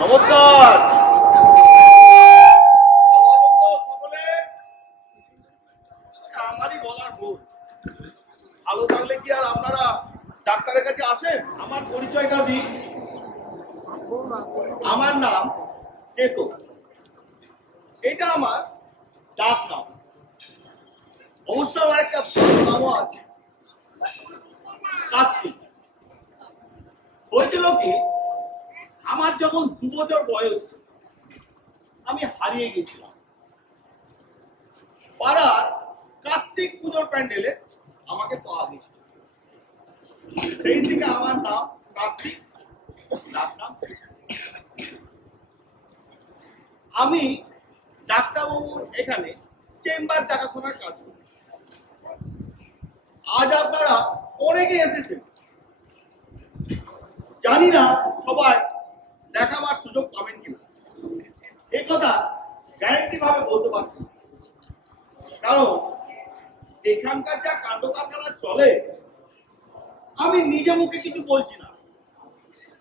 নমস্কার। আমারই বলার ভুল। ভালো থাকলে কি আর আপনারা ডাক্তারের কাছে আসেন? আমার পরিচয়টা দিই। আমার নাম কেতো। এটা আমার ডাক নাম। অবশ্য আমার একটা নামও আছে, কার্তিক। হয়েছিল কি, আমার যখন 2 বছর বয়স আমি হারিয়ে গেছিলাম। পাড়ার কার্তিক পুজোর প্যান্ডেলে আমাকে পাওয়া গেছিল। সেই থেকে আমার নাম কার্তিক, ডাক নাম। আমি ডাক্তারবাবুর এখানে চেম্বার দেখাশোনার কাজ করি। আজ আপনারা অনেকে এসেছেন, জানি না সবাই দেখাবার সুযোগ পাবেন কিনা। এই কথা গ্যারান্টি ভাবে বলতে পারছি না, কারণ এখানকার যা কাণ্ড কারখানা চলে, আমি নিজে মুখে কিছু বলছি না,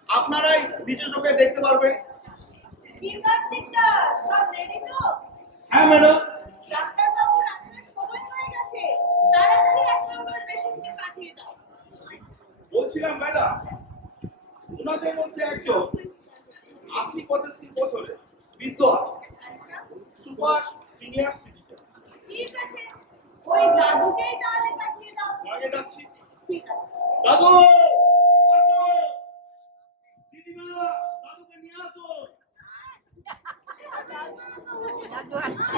আপনারাই নিজ চোখে দেখতে পারবেন। হ্যাঁ ম্যাডাম, বলছিলাম ম্যাডাম, ওনাদের মধ্যে একজন 80-85 বছরের বৃদ্ধ আছে, সুপার সিনিয়র সিটিজেন। ঠিক আছে, ওই দাদুকেই তাহলে পাঠিয়ে দাও। আগে ডাকছি। ঠিক আছে দাদু, আসো। দিদিমা, দাদুকে নিয়ে আসো। দাদু আসছে।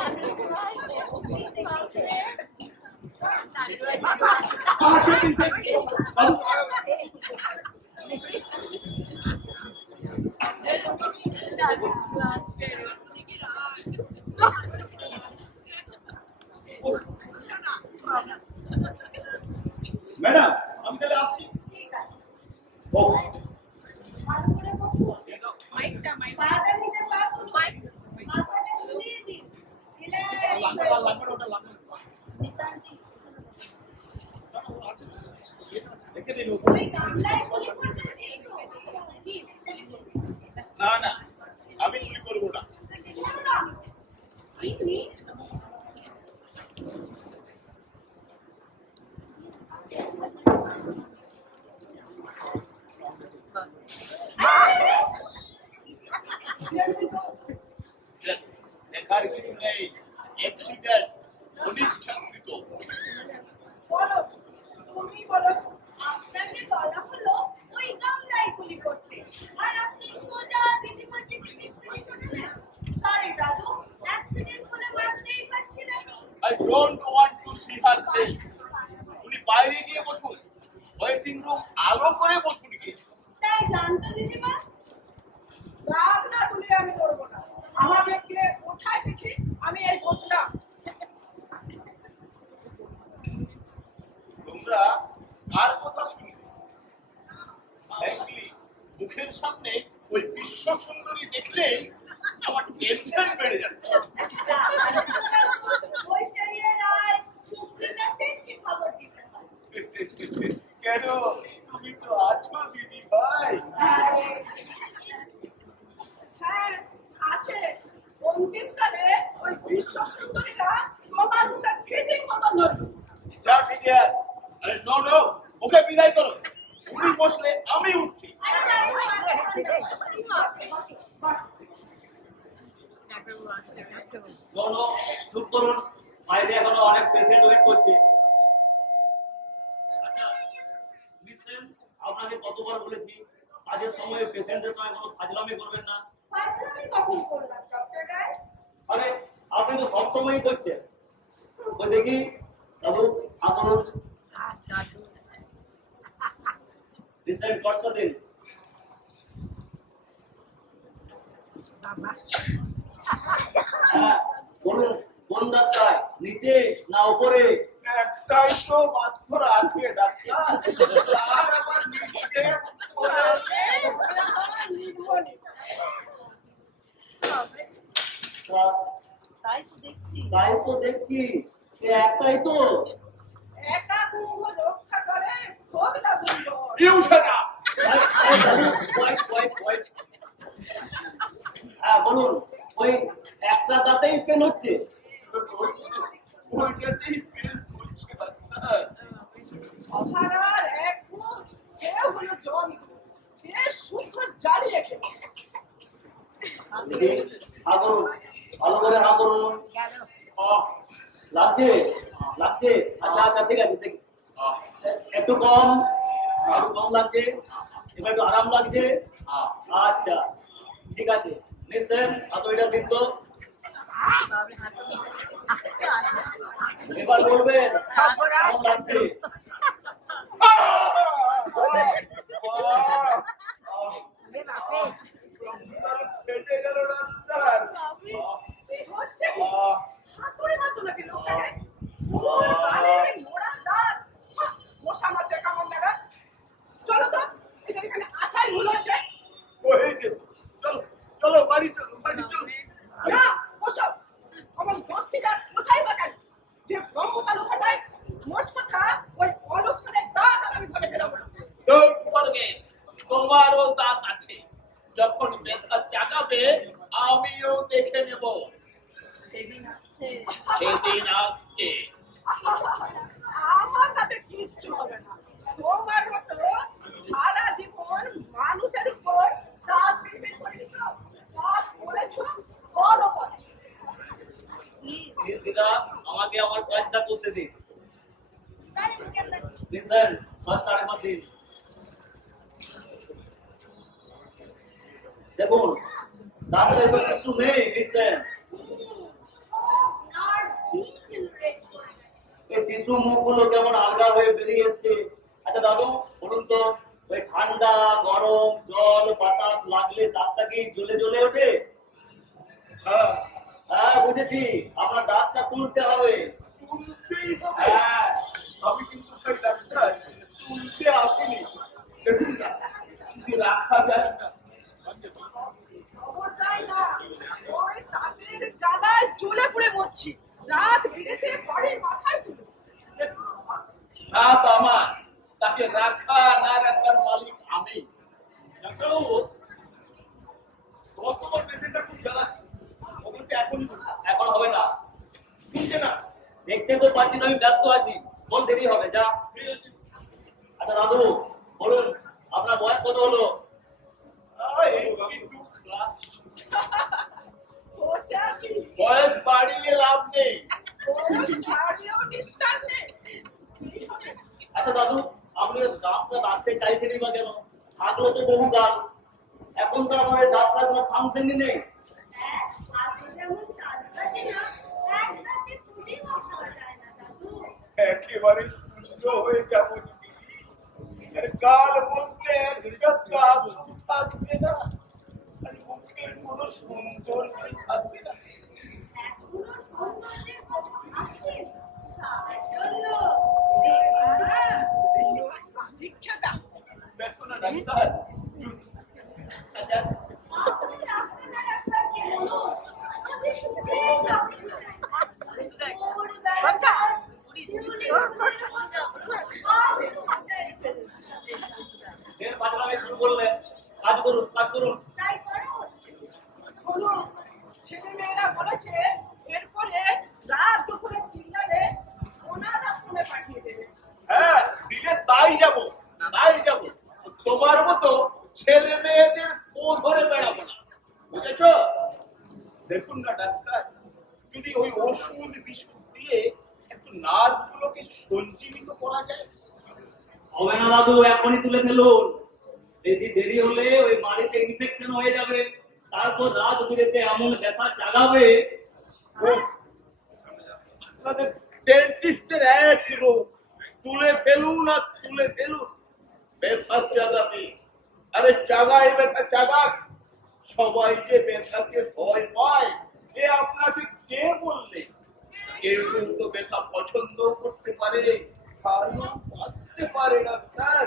ম্যাডাম, আমি তাহলে আসছি। ঠিক আছে, ওকে। ভালো করে বসো। মাইকটা মাথাটা নিতে পারো। মাথাটা ঝুলিয়ে দিন। নিতান্তি। দেখে দিন। ওই গামলায় গুলি করবে নেই তো? কি? না না, আমি গুলি করবো না। কি? দেখার কিছু নেই, অ্যাক্সিডেন্ট, অনিচ্ছাকৃত। বলো, তুমি বলো। আপনাকে বলা হলো ওই গামলায় গুলি করতে, আর আপনি সোজা দিদিমাকে পিছনে চলে গেলেন। সরি দাদু, অ্যাক্সিডেন্ট হলে মারতেই পারছিলেন। I don't want to see her face. উনি বাইরে গিয়ে বসুন, ওয়েটিং রুম আলো করে বসুন গিয়ে। তাই জানতো দিদিমা, রাগ না তুলে আমি করবো না। আমাদেরকে কোথায় দেখি আমি এই বসলাম। তোমরা কার কথা শুনবে? মুখের সামনে ওই বিশ্ব সুন্দরী দেখলেই আমার টেনশন বেড়ে যাচ্ছে। ওই সেরিয়ে রায় সুস্মিতা সেনকে খবর দিতে হয়। কেন, তুমি তো আছো দিদি ভাই। হ্যাঁ আছে, অন্তিমকালে ওই বিশ্ব সুন্দরীরা সমানটা ফিটিং মতন ধরল। যা ঠিক আছে। আরে নো নো, ওকে বিদায় করো। উনি বসলে আমি উঠছি। চুপ করুন, বাইরে এখনো অনেক পেশেন্ট ওয়েট করছে। আচ্ছা মিসেস, আপনাকে কতবার বলেছি কাজের সময় পেশেন্টদের সঙ্গে কোনো ফাজলামি করবেন না। ফাজলামি কখন করলাম ডক্টর রায়? আরে আপনি তো সব সময়ই করছেন। ওই দেখি দাদু আপনার রিসেন্ট কষ্ট দিন। হ্যাঁ বলুন, কোন ডাক্তার, নিচে না উপরে? একটাই তো মাত্র আছে ডাক্তার, আর আবার নিচে উপরে। তাই তো দেখছি, একটাই তো। একা কুম্ভ রক্ষা করে খোকলা কুম্ভ। You shut up. হ্যাঁ বলুন, ওই একটা দাঁতেই পেন হচ্ছে। ওইটাতেই পেন হচ্ছে ডাক্তার। অভারার এক ভূত, সে হলো জন্তু। সে শুদ্ধ জ্বালিয়ে খেলো। হা করুন, ভালো করে হা করুন। আহ, লাগছে লাগছে, আচ্ছা আচ্ছা ঠিক আছে ঠিক। আহ, একটু কম লাগছে, এবার একটু আরাম লাগছে। আহ। আচ্ছা ঠিক আছে, নিশ্চয় হাতুড়িটা দিন তো। এবার বলবেন কেমন লাগছে। ফেটে গেল ডাক্তার। কি হচ্ছে কি? হাতুড়ি মারছো নাকি লোকটাকে? ওর গালে মোড়া দাঁত। মশা মারছে কেমন লাগা? চলো তো, এখানে আসাই ভুল হয়েছে। হয়েছে তো। চলো চলো বাড়ি চলো বাড়ি চলো। না, বসো। আমার দোস্তিটা কোথায় বা কেন? যে ব্রহ্মতা লোকাটায় মোট কথা ওই অলক্ষণের দাঁত আর আমি ঘরে বেরোবো না। Don't forget, তোমারও দাঁত আছে। যখন ব্যথা জাগাবে আমিও দেখে নেব। সেদিন আসছে। সেদিন আসছে। আমার তাতে কিচ্ছু হবে না। তোমার মতো সারা জীবন মানুষের উপর দাঁত বিড়বিড় করেছ, দাঁত করেছ, বড় করেছ। দিদা আমাকে আমার কাজটা করতে দিন। লিসেন, ফার্স্ট আরেকবার দিন। দেখুন দাঁতে তো কিছু নেই। লিসেন, এই টিস্যু মুখগুলো কেমন আলগা হয়ে বেরিয়ে এসছে। আচ্ছা দাদু বলুন তো, ওই ঠান্ডা গরম জল বাতাস লাগলে দাঁতটা কি জ্বলে জ্বলে ওঠে? হ্যাঁ, হ্যাঁ বুঝেছি, আপনার দাঁতটা তুলতে হবে। তুলতেই হবে। হ্যাঁ আমি কিন্তু ভাই ডাক্তার তুলতে আসিনি। দেখুন না, যদি রাখা যায় না। খবর চাই না, ওই তাদের জ্বালায় জ্বলে পুড়ে মরছি। রাত বিরেতে বাড়ির মাথায় তুলো। হাত আমার, তাকে রাখা না রাখার মালিক আমি। ডাক্তারবাবু, কাস্টমার পেশেন্টটা খুব জ্বালাচ্ছে। ও বলছে এখনই করুন। এখন হবে না, শুনছে না। দেখতে তো পাচ্ছি আমি ব্যস্ত আছি, বল দেরি হবে যা। ঠিক আছে। আচ্ছা দাদু বলুন আপনার বয়স কত হলো? 82 প্লাস। 85 বয়স বাড়িয়ে লাভ নেই। বয়স বাড়িয়েও নিস্তার নেই। কি হবে? আচ্ছা দাদু আপনি দাঁতটা রাখতে চাইছেনই বা কেন? থাকলো তো বহু কাল, এখন তো আমার এই দাঁতটার কোনো ফাংশনই নেই। একেবারে শূন্য হয়ে যাবো দিদি। আর কাল বলতে একটা দাঁত থাকবে না, আর মুখের কোনো সৌন্দর্য থাকবে না। দীক্ষাটা দেখো না ডাক্তার। আচ্ছা, ফের পাগলামি শুরু করলেন। কাজ করুন কাজ করুন। শোনো, ছেলেমেয়েরা বলেছে এরপরে রাত দুপুরে চিল্লালে অনাথ আশ্রমে পাঠিয়ে দেবে। হ্যাঁ দিলে তাই যাবো, তাই যাবো। তোমার মতো ছেলে মেয়েদের পো ধরে বেড়াবো না, বুঝেছ? দেখুন না ডাক্তার, যদি ওই ওষুধ বিস্কুট দিয়ে একটু নার্ভ গুলোকে সঞ্জীবিত করা যায়। হবে না দাদু, এখনই তুলে ফেলুন। বেশি দেরি হলে ওই মাড়িতে ইনফেকশন হয়ে যাবে, তারপর রাত বিরেতে এমন ব্যথা জাগাবে। উফ, আপনাদের ডেন্টিস্টের এক রোগ, তুলে ফেলুন আর তুলে ফেলুন। ব্যথা জাগাবে, আরে জাগায় ব্যথা জাগাক। সবাই যে ব্যথাকে ভয় পায় এ আপনাকে কে বললে? কেউ তো ব্যথা পছন্দ করতে পারে, ভালো বাঁচতে পারে ডাক্তার।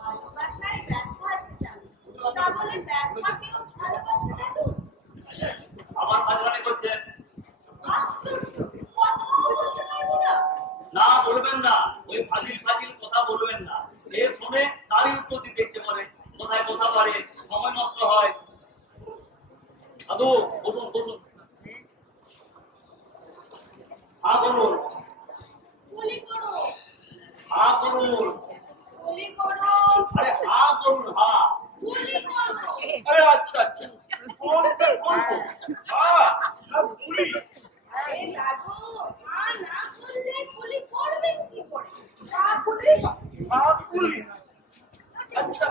ভালোবাসায় ব্যথা আছে জানো, তা বলে ব্যথাকেও ভালোবাসা দেবো? আমার ফাজলামি করছেন। আশ্চর্য, কথাও বলতে পারবো দাদু বসুন বসুন। হা করুন, গুলি করো, হা করুন, গুলি করো, আরে হা করুন, হা। গুলি করো। আরে আচ্ছা আচ্ছা, কোনটা করবো? না পুরি। এই দাদু, না করলে গুলি করবেন কি করে? গুলি পুরি। আচ্ছা,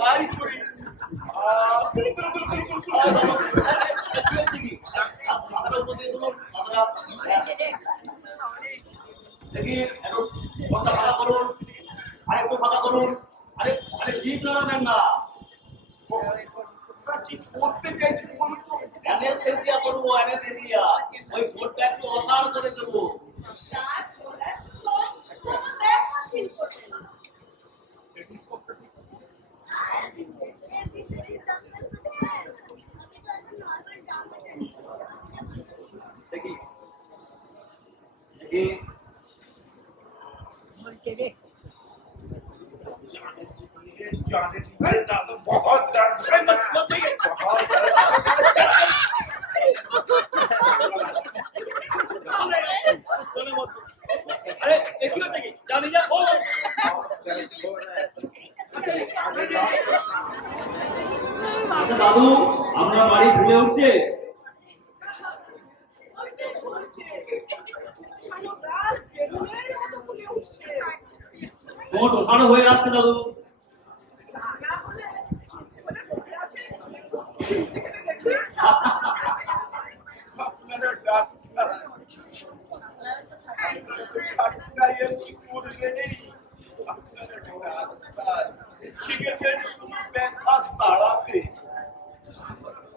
তাই করি। গুলি গুলি গুলি গুলি গুলি আরে গুলি। দাদু, কি হচ্ছে কি? মাথার উপর দিয়ে তুলুন, মাথাটা। দেখি একটু ঘরটা ফাঁকা করুন, আর একটু ফাঁকা করুন। আরে আরে জিভ লড়াবেন না, কি করতে চাইছি বলুন তো? অ্যানেস্থেসিয়া করবো, অ্যানেস্থেসিয়া। ওই ভোটটা একটু অসার করে দেবো। দাঁত খোলার সময় কোনো ব্যথা ফিল করবে না। দেখি দেখি जाने नहीं दादा बहुत दर्द है मत बताइए बहुत दर्द আরে এ কি হচ্ছে কি? জানি যা বলো। আচ্ছা দাদু, আপনার বাড়ি ফুলে উঠছে? ওইটাই বলছে। সারা রাত বেলুনের মতো ফুলে উঠছে। মোট ওঠানো হয়ে যাচ্ছে দাদু। জাগা হলে বলে বসে আছে। সেখানে দেখি আপনারা ডাক্তার আপনারা এর কি করবে নেই আপনারা ডাক্তার শিখেছেন শুধু ব্যথা তাড়াতে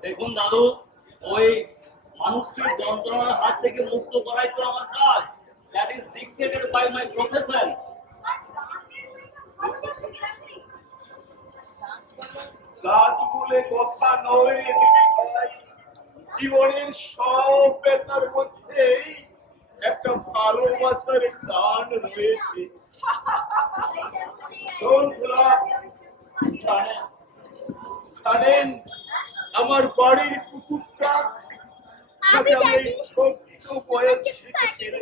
দেখুন দাদু, ওই মানুষকে যন্ত্রণার হাত থেকে মুক্ত করাই তো আমার কাজ। That is dictated by my profession. গাছ বলে কথা নয় রে দিদি ভাই জীবনের সব ব্যথার মধ্যেই একটা ভালোবাসার টান রয়েছে জানেন আমার বাড়ির কুকুরটা তাকে আমি এই ছোট্ট বয়স থেকে ছেড়ে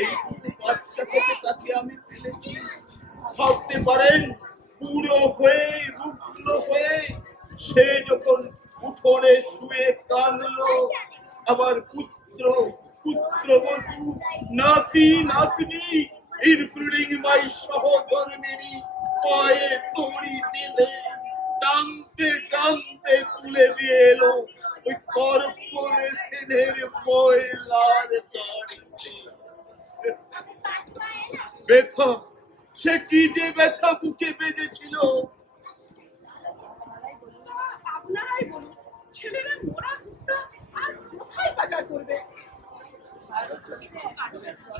এই বাচ্চা থেকে তাকে আমি ফেলেছি ভাবতে পারেন বুড়ো হয়ে রুগ্ন হয়ে সে যখন উঠোনে শুয়ে কাঁদলো আমার পুত্র পুত্রবধূ নাতি নাতনি ইনক্লুডিং মাই সহধর্মিণী পায়ে দড়ি বেঁধে টানতে টানতে তুলে দিয়ে এলো ওই কর্পোরেশনের ময়লার গাড়িতে ব্যথা সে কি যে ব্যথা বুকে বেজেছিল আপনারাই বলুন ছেলেরা মোড়া কুত্তা আর কোথায় পাচার করবে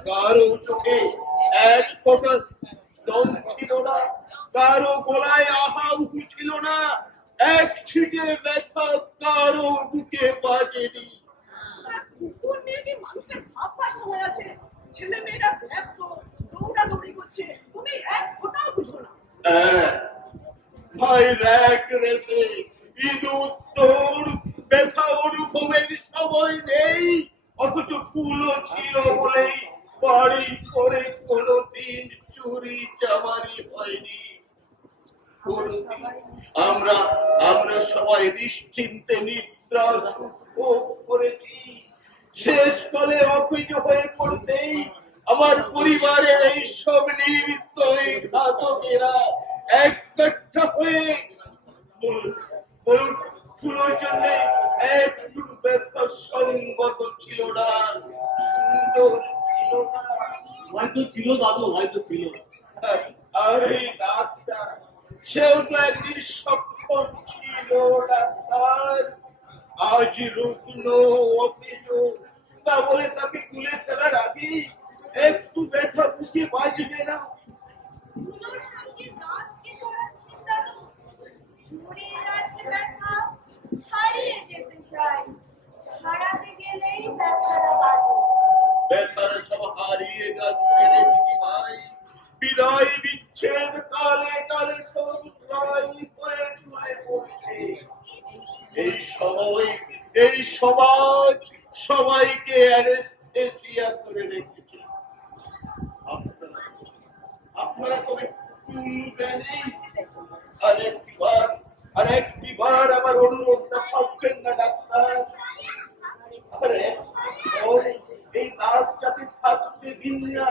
কারো চোখে এক ফোঁটা জল ছিল না কারো গলায় আহা উহু ছিল না এক ছিটে ব্যথা কারো বুকে বাজেনি কুকুর নিয়ে কি মানুষের ভাববার সময় আছে ছেলে মেয়েরা ব্যস্ত দৌড়াদৌড়ি করছে তুমি এক ফোঁটাও বুঝো না ভাই র্যাক রেসে ইঁদুর দৌড় ব্যথা অনুভবের সময় নেই অথচ ফুলও ছিল বলেই বাড়ি করে কোনোদিন চুরি চামারি হয়নি কোনোদিন আমরা আমরা সবাই নিশ্চিন্তে নিদ্রা সুখ করেছি শেষ কালে অফিজ হয়ে পড়তেই আমার পরিবারের এই সব নির্দয় ঘাতকেরা এককাঠা হয়ে বলুন ফুলোর জন্য একটু ব্যথা সঙ্গত ছিল না সুন্দর ছিল না হয়তো ছিল দাদু, হয়তো ছিল। আর এই দাঁতটা সেও তো একদিন সক্ষম ছিল ডাক্তার আজ রুগ্ন অফিজ তা বলে তাকে তুলে ফেলার আগে একটু ব্যথা বুকে বাজবে না ফুলোর সঙ্গে দাঁতকে জড়াচ্ছেন দাদু শরীর আছে ব্যথা ছাড়িয়ে যেতে চাই ছাড়াতে গেলেই ব্যথাটা বাজে ব্যথার সব হারিয়ে যাচ্ছে রে দিদি ভাই বিদায় বিচ্ছেদ কালে কালে সব ঠাই হয়ে চলে পড়ছে এই সমাজ সবাইকে অ্যানেস্থেসিয়া করে রেখেছে। আপনারা তবে তুলবেনই। আরেকটিবার আমার অনুরোধটা পাচ্ছেন না ডাক্তার। আরে ওই এই গাছটাকে থাকতে দিন না,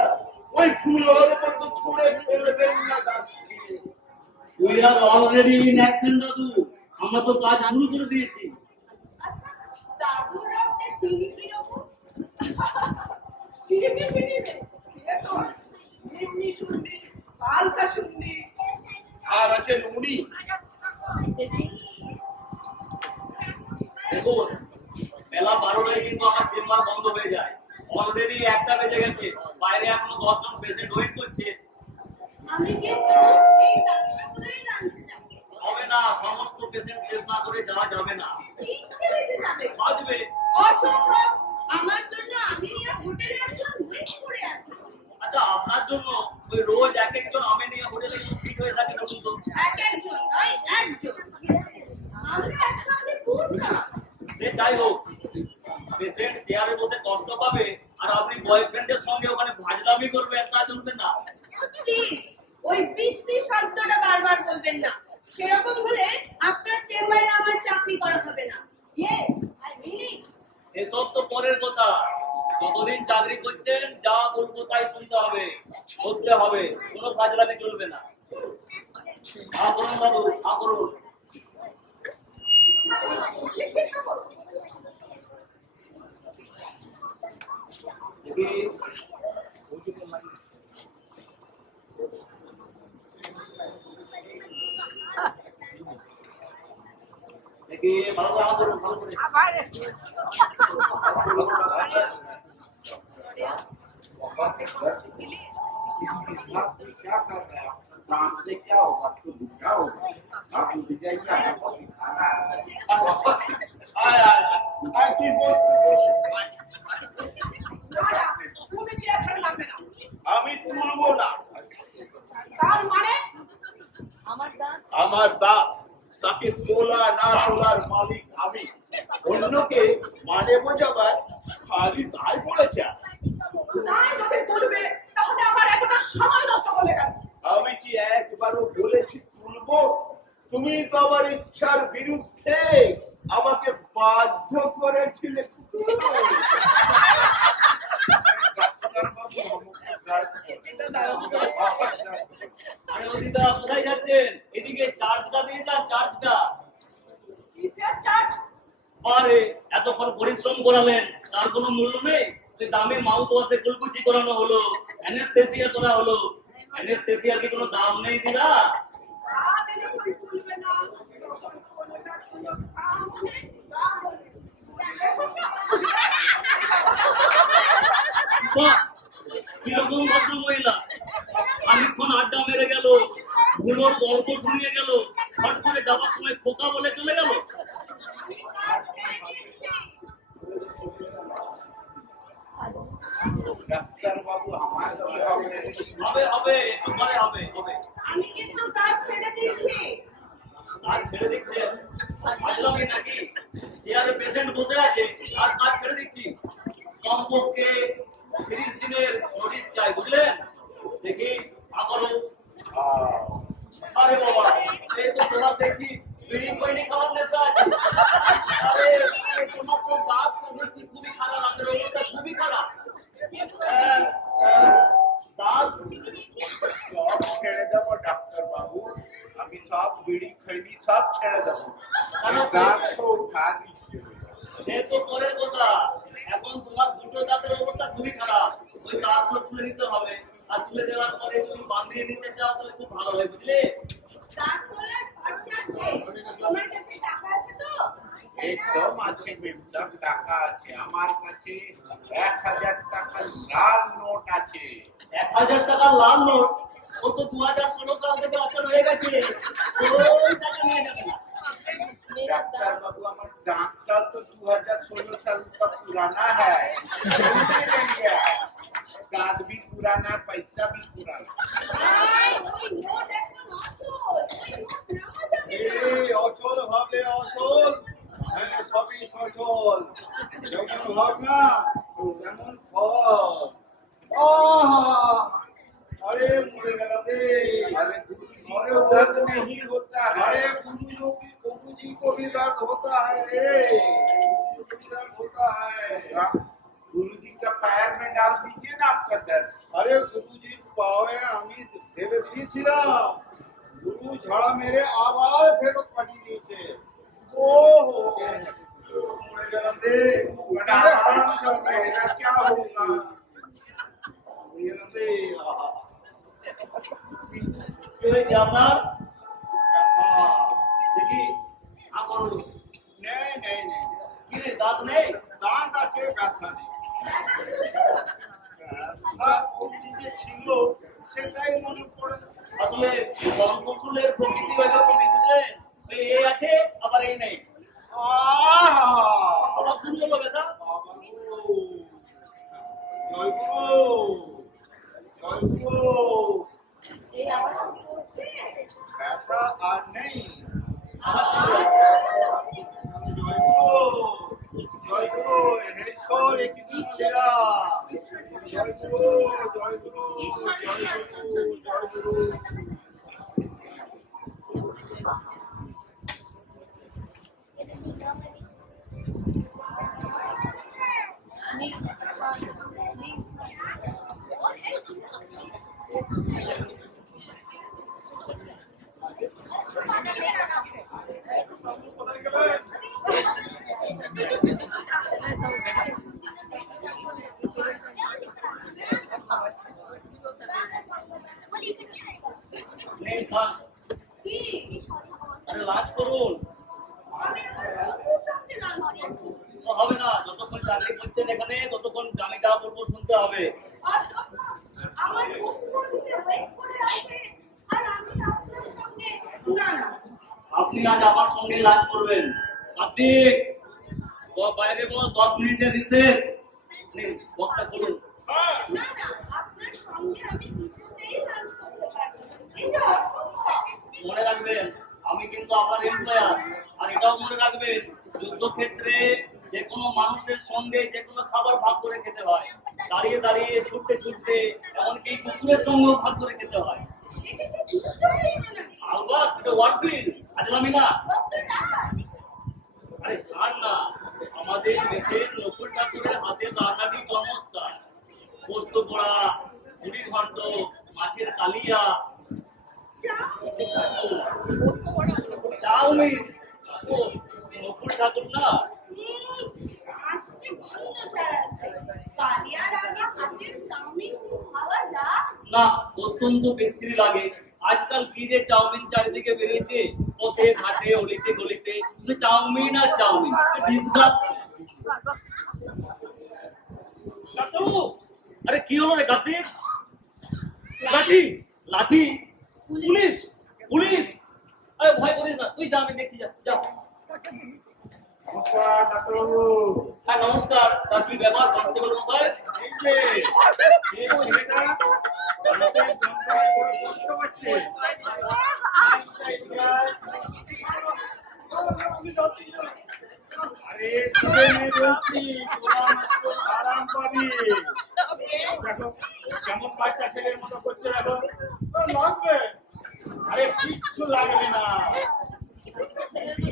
ওই ফুলের মতো ছুঁড়ে ফেলবেন না গাছকে। We are already in action দাদু, আমরা তো কাজ শুরু করে দিয়েছি। আচ্ছা, দাদুর রক্তে চিনি কিরকম? চিনি ফিরিবে এ তো এমনি শুনবি, হালকা শুনবি। আর আছেন উনি, দেখুন বেলা 12টায় কিন্তু আমার চেম্বার বন্ধ হয়ে যায়। অলরেডি 1টা বেজে গেছে, বাইরে এখনো 10 জন পেশেন্ট ওয়েট করছে। আমি কিন্তু এই ডাক্তারগুলোই জানতে চাই। হবে না, সমস্ত পেশেন্ট শেষ না করে যাওয়া যাবে না। চিনতে দিতে যাবে? বাজবে। অসম্ভব। আমার জন্য আমিনিয়া হোটেলে একজন ওয়েট করে আছে। আচ্ছা, আপনার জন্য ওই রোজ এক একজন আমিনিয়া হোটেলে ফিট হয়ে থাকে বলুন তো? একজন নয়, একজন। আমরা একসঙ্গে ঘুরতাম। সে যাই হোক, পেশেন্ট চেয়ারে বসে কষ্ট পাবে আর আপনি বয়ফ্রেন্ডের সঙ্গে ওখানে ভাজলামি করবেন, তা চলবে না। প্লিজ ওই বৃষ্টি শব্দটা বারবার বলবেন না। সেরকম হলে আপনার চেম্বারে আমার চাকরি করা হবে না। ইয়েস, আই মিন ইট। এসব তো পরের কথা। যতদিন চাকরি করছেন যা বলবো তাই শুনতে হবে, করতে হবে, কোনো ফাজলামি চলবে না। হা করুন দাদু, হা করুন। দেখি দেখি ভালো করে হা করুন, ভালো করে। क्या कर रहे हैं? दांत से क्या होगा? आपको क्या होगा? आप मुझे क्या है? আয় তুই বস, তুই বস। দাদা, তুমি চেয়ার ছেড়ে নামবে না। আমি তুলবো না। তার মানে আমার দাঁত, তাকে তোলা না তোলার মালিক আমি। অন্যকে মানে বোঝাবার খালি দায় পড়েছে। তাই যদি তুলবে তাহলে আমার এতটা সময় নষ্ট করলে কেন? আমি কি একবারও বলেছি তুলবো? তুমি তো আমার ইচ্ছার বিরুদ্ধে আমাকে বাধ্য করেছিলে। আরে অদিতা, কোথায় যাচ্ছেন? এদিকে চার্জটা দিয়ে যান, চার্জটা। কিসের চার্জ? আরে এতক্ষণ পরিশ্রম করালেন, তার কোনো মূল্য নেই? ওই দামি মাউথ ওয়াশে কুলকুচি করানো হলো, অ্যানেস্থেসিয়া করা হলো, অ্যানেস্থেসিয়ার কি কোনো দাম নেই দিদা? আরে যখন তুলবে না তখন কোনটার কোনো কাম নেই, কাম নেই। বাহ, কিরকম ভদ্র মহিলা! খানিকক্ষণ আড্ডা মেরে গেল, গুলোর গল্প শুনিয়ে গেল, হট করে যাওয়ার সময় খোকা বলে চলে গেল। ডাক্তার বাবু আমার কি হবে? হবে হবে, একটু পরে হবে হবে। আমি কিন্তু কাজ ছেড়ে দিচ্ছি। কাজ ছেড়ে দিচ্ছেন? ফাজলামি নাকি? চেয়ারে পেশেন্ট বসে আছে আর কাজ ছেড়ে দিচ্ছি? কমপক্ষে 30 দিনের নোটিশ চাই, বুঝলেন? দেখি আমারও। আরে বাবা, এই তো তোমার দেখছি বিড়ি কইনি খাওয়ার নেশা আছে। আরে এই তোমার তো গাছ তো দেখছি খুবই খারাপ, আগের অবস্থা খুবই খারাপ। দাঁত সব ছেড়ে দেবো ডাক্তার বাবু, আমি সব বিড়ি খৈনি সব ছেড়ে দেবো। দাঁত তো উঠা দিচ্ছি। সে তো পরের কথা। এখন তোমার দুটো দাঁতের অবস্থা খুবই খারাপ, ওই দাঁতগুলো তুলে নিতে হবে। আর তুলে দেওয়ার পরে যদি বাঁধিয়ে নিতে চাও তাহলে খুব ভালো হয়, বুঝলে? দাঁত তোলার খরচা আছে। তোমার কাছে টাকা আছে তো? একদম আছে ম্যাডাম, টাকা আছে আমার কাছে। 1000 টাকার লাল নোট আছে। 1000 টাকার লাল নোট? ও তো 2016 সাল থেকে অচল হয়ে গেছে, ওই টাকা নিয়ে যাবে না। डॉक्टर बाबू हमारा दांतটা তো 2016 साल का पुराना है, दांत भी पुराना, पैसा भी पुराना। আয়, ওই নোট এখন অচল। ওই নোট নেওয়া যাবে না। এই অচল ভাবলে অচল, হ্যাঁ সবই সচল। ধর না যেমন ফল आहा! अरे मरे गया रे अरे दर्द नहीं होता है अरे गुरु जी को भी दर्द होता है रे गुरु जी को भी दर्द होता है गुरु जी का पैर में डाल दीजिए ना आपका दर्द अरे गुरु जी पावे আমি ভেবে দিয়েছিলাম গুরু ঝড়া মেরে আবার ফেরত পাঠিয়ে দিয়েছে ও মরে গেলাম রে এটা আরাম করতে এটা কি होगा কি হয়েছে আপনার? দেখি আমার नहीं नहीं नहीं কি রে, দাঁত নেই? দাঁত আছে ব্যথা নেই ব্যথা কোনদিকে ছিল সেটাই মনে পড়ে আসলে বনফসলের প্রকৃতি এরকম বুঝলেন, ওই এই আছে আবার এই নেই, আহা আবার শুরু হলো ব্যথা। বাবা গো জয় গুরু জয় গুরু এই আবার কি হচ্ছে? ব্যথা আর নেই আবার শুরু হলো। জয় গুরু হেশ্বর একটি সেরা জয় গুরু জয় গুরু জয় গুরু নেই খান, কি? আরে লাজ করুন। আমি আমার বন্ধুর সঙ্গে লাঞ্চ করব। তো হবে না, যতক্ষণ চাকরি করছেন এখানে ততক্ষণ আমি যা বলবো শুনতে হবে। আর আমার বন্ধুকে ওয়েট করে আছে আর আমি আপনার সঙ্গে না না আপনি আজ আমার সঙ্গে লাঞ্চ করবেন। কার্তিক, তো বাইরে বল 10 মিনিটের রিসেস। বক্তা করুন। না না আপনার সঙ্গে আমি কিছুতেই লাঞ্চ করতে পারবো না। এটা অসম্ভব। মনে রাখবেন আমি কিন্তু আপনার এমপ্লয়ার, আর এটাও মনে রাখবেন যুদ্ধক্ষেত্রে যে কোনো মানুষের সঙ্গে যে কোনো খাবার ভাগ করে খেতে হয়, দাঁড়িয়ে দাঁড়িয়ে ছুটতে ছুটতে, এমনকি কুকুরের সঙ্গেও ভাগ করে খেতে হয়। এটা কি যুদ্ধই না নাকি? আলবাত এটা ওয়ারফিল, আজলামি না। বস্তুটা আরে ছাড় না, আমাদের দেশের নকুল ঠাকুরের হাতের রান্নাটি চমৎকার। পোস্ত পোড়া, মুড়ি ঘন্ট, মাছের কালিয়া, চাউমিন। ও নকুল ঠাকুর না, আজকে বন্ধ চালাচ্ছে। কালিয়ার আগে হাতের চাউমিন খাওয়া যায়? না অত্যন্ত বিশ্রী লাগে। আজকাল কি যে চাউমিন চারিদিকে বেরিয়েছে, পথে ঘাটে অলিতে গলিতে শুধু চাউমিন আর চাউমিন। ডিসগাস্ট। আরে কি হলো রে কার্তিক? লাঠি লাঠি, পুলিশ পুলিশ। আরে ভয় করিস না, তুই যা, আমি দেখছি, যা যা। নমস্কার ডাক্তারবাবু হ্যাঁ নমস্কার, তা কি ব্যাপার কনস্টেবল মশাই? এই যে এই ছেলেটা হাতের যন্ত্রণায় বড় কষ্ট পাচ্ছে আরে তুলে নে বলছি তোরা মাত্র আরাম পাবি দেখো কেমন বাচ্চা ছেলের মতো করছে দেখো লাগবে আরে কিচ্ছু লাগবে না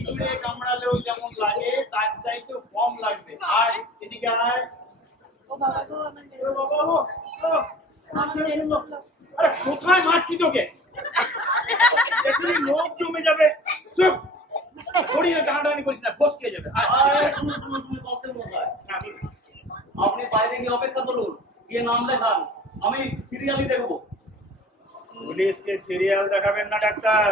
চুলে কামড়ালেও যেমন লাগে তার চাইতে কম লাগবে আর এদিকে আয় ও বাবা গো আরে কোথায় মারছি তোকে এখানে লোক জমে যাবে চুপ পড়িয়ে টানাটানি করিস না ফসকে যাবে আরে শুনুন শুনুন শুনুন কনস্টেবল মশাই, আপনি বাইরে গিয়ে অপেক্ষা করুন, গিয়ে নাম লেখান, আমি সিরিয়ালি দেখবো। পুলিশকে সিরিয়াল দেখাবেন না ডাক্তার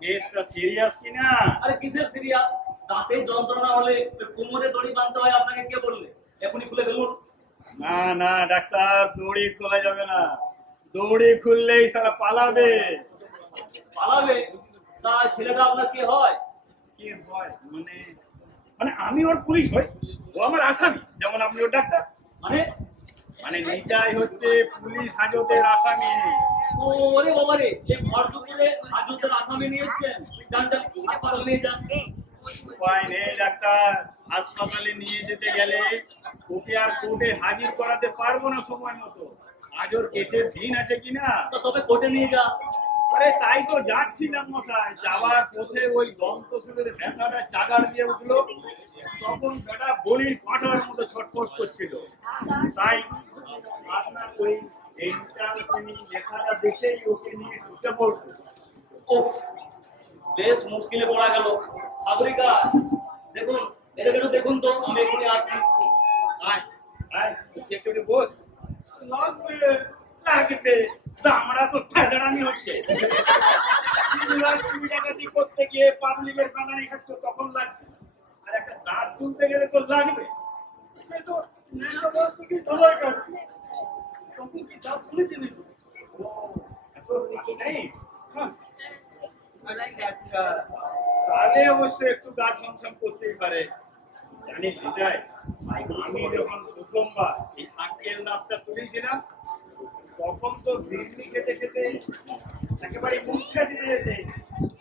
কেসটা সিরিয়াস কিনা আরে কিসের সিরিয়াস? দাঁতে যন্ত্রণা হলে কোমরে দড়ি বাঁধতে হয়, আপনাকে কে বললে? এখনই খুলে ফেলুন। না না ডাক্তার দড়ি খোলা যাবে না দড়ি খুললেই সারা পালাবে পালাবে? তা ছেলেটা আপনার কি হয়? কি হয় মানে মানে আমি ওর পুলিশ হই ও আমার আসামি যেমন আপনি ওর ডাক্তার মানে মানে নিতাই হচ্ছে পুলিশ হাজতের আসামি ওরে বাবারে, এই ভর দুপুরে হাজতের আসামি নিয়ে এসছেন। যান যান, হাসপাতালে নিয়ে যান। উপায় নেই ডাক্তার হাসপাতালে নিয়ে যেতে গেলে ওকে আর কোর্টে হাজির করাতে পারবো না সময় মতো। আজ ওর কেসের দিন আছে কিনা। তো তবে কোর্টে নিয়ে যা। আরে তাই তো যাচ্ছিলাম মশাই, যাওয়ার পথে ওই দন্তসুদের ব্যথাটা চাগাড় দিয়ে উঠলো, তখন সেটা বলির পাঠার মতো ছটফট করছিল। তাই আপনার ওই এন্টারপ্রেনিং লেখাটা দেখেই ওকে নিয়ে ঢুকে পড়বো। ওহ, বেশ মুশকিলে পড়া গেল। সাগরিকা, দেখুন এটা একটু দেখুন তো, আমি এখনই আসছি। আয় আয় একটু বস। লাগবে লাগবে, দামড়া তো ঠেদারানি হচ্ছে। তুমি ডাকাতি করতে গিয়ে পাবলিকের প্রাণানি খাচ্ছ তখন লাগছে, আর একটা দাঁত তুলতে গেলে তো লাগবে। সে তো নেশা বয়স থেকে ধরাই কাটছে, তখন কি দাঁত তুলেছে নাকি? ও এত কিছু নেই। হ্যাঁ আচ্ছা, তাহলে অবশ্য একটু গা ছমছম করতেই পারে। জানিস হৃদয়, আমি যখন প্রথমবার এই আঙ্কেল নামটা তুলেছিলাম, তখন তো বিড়ি খেতে খেতে একেবারে মুখে দিয়ে যেতে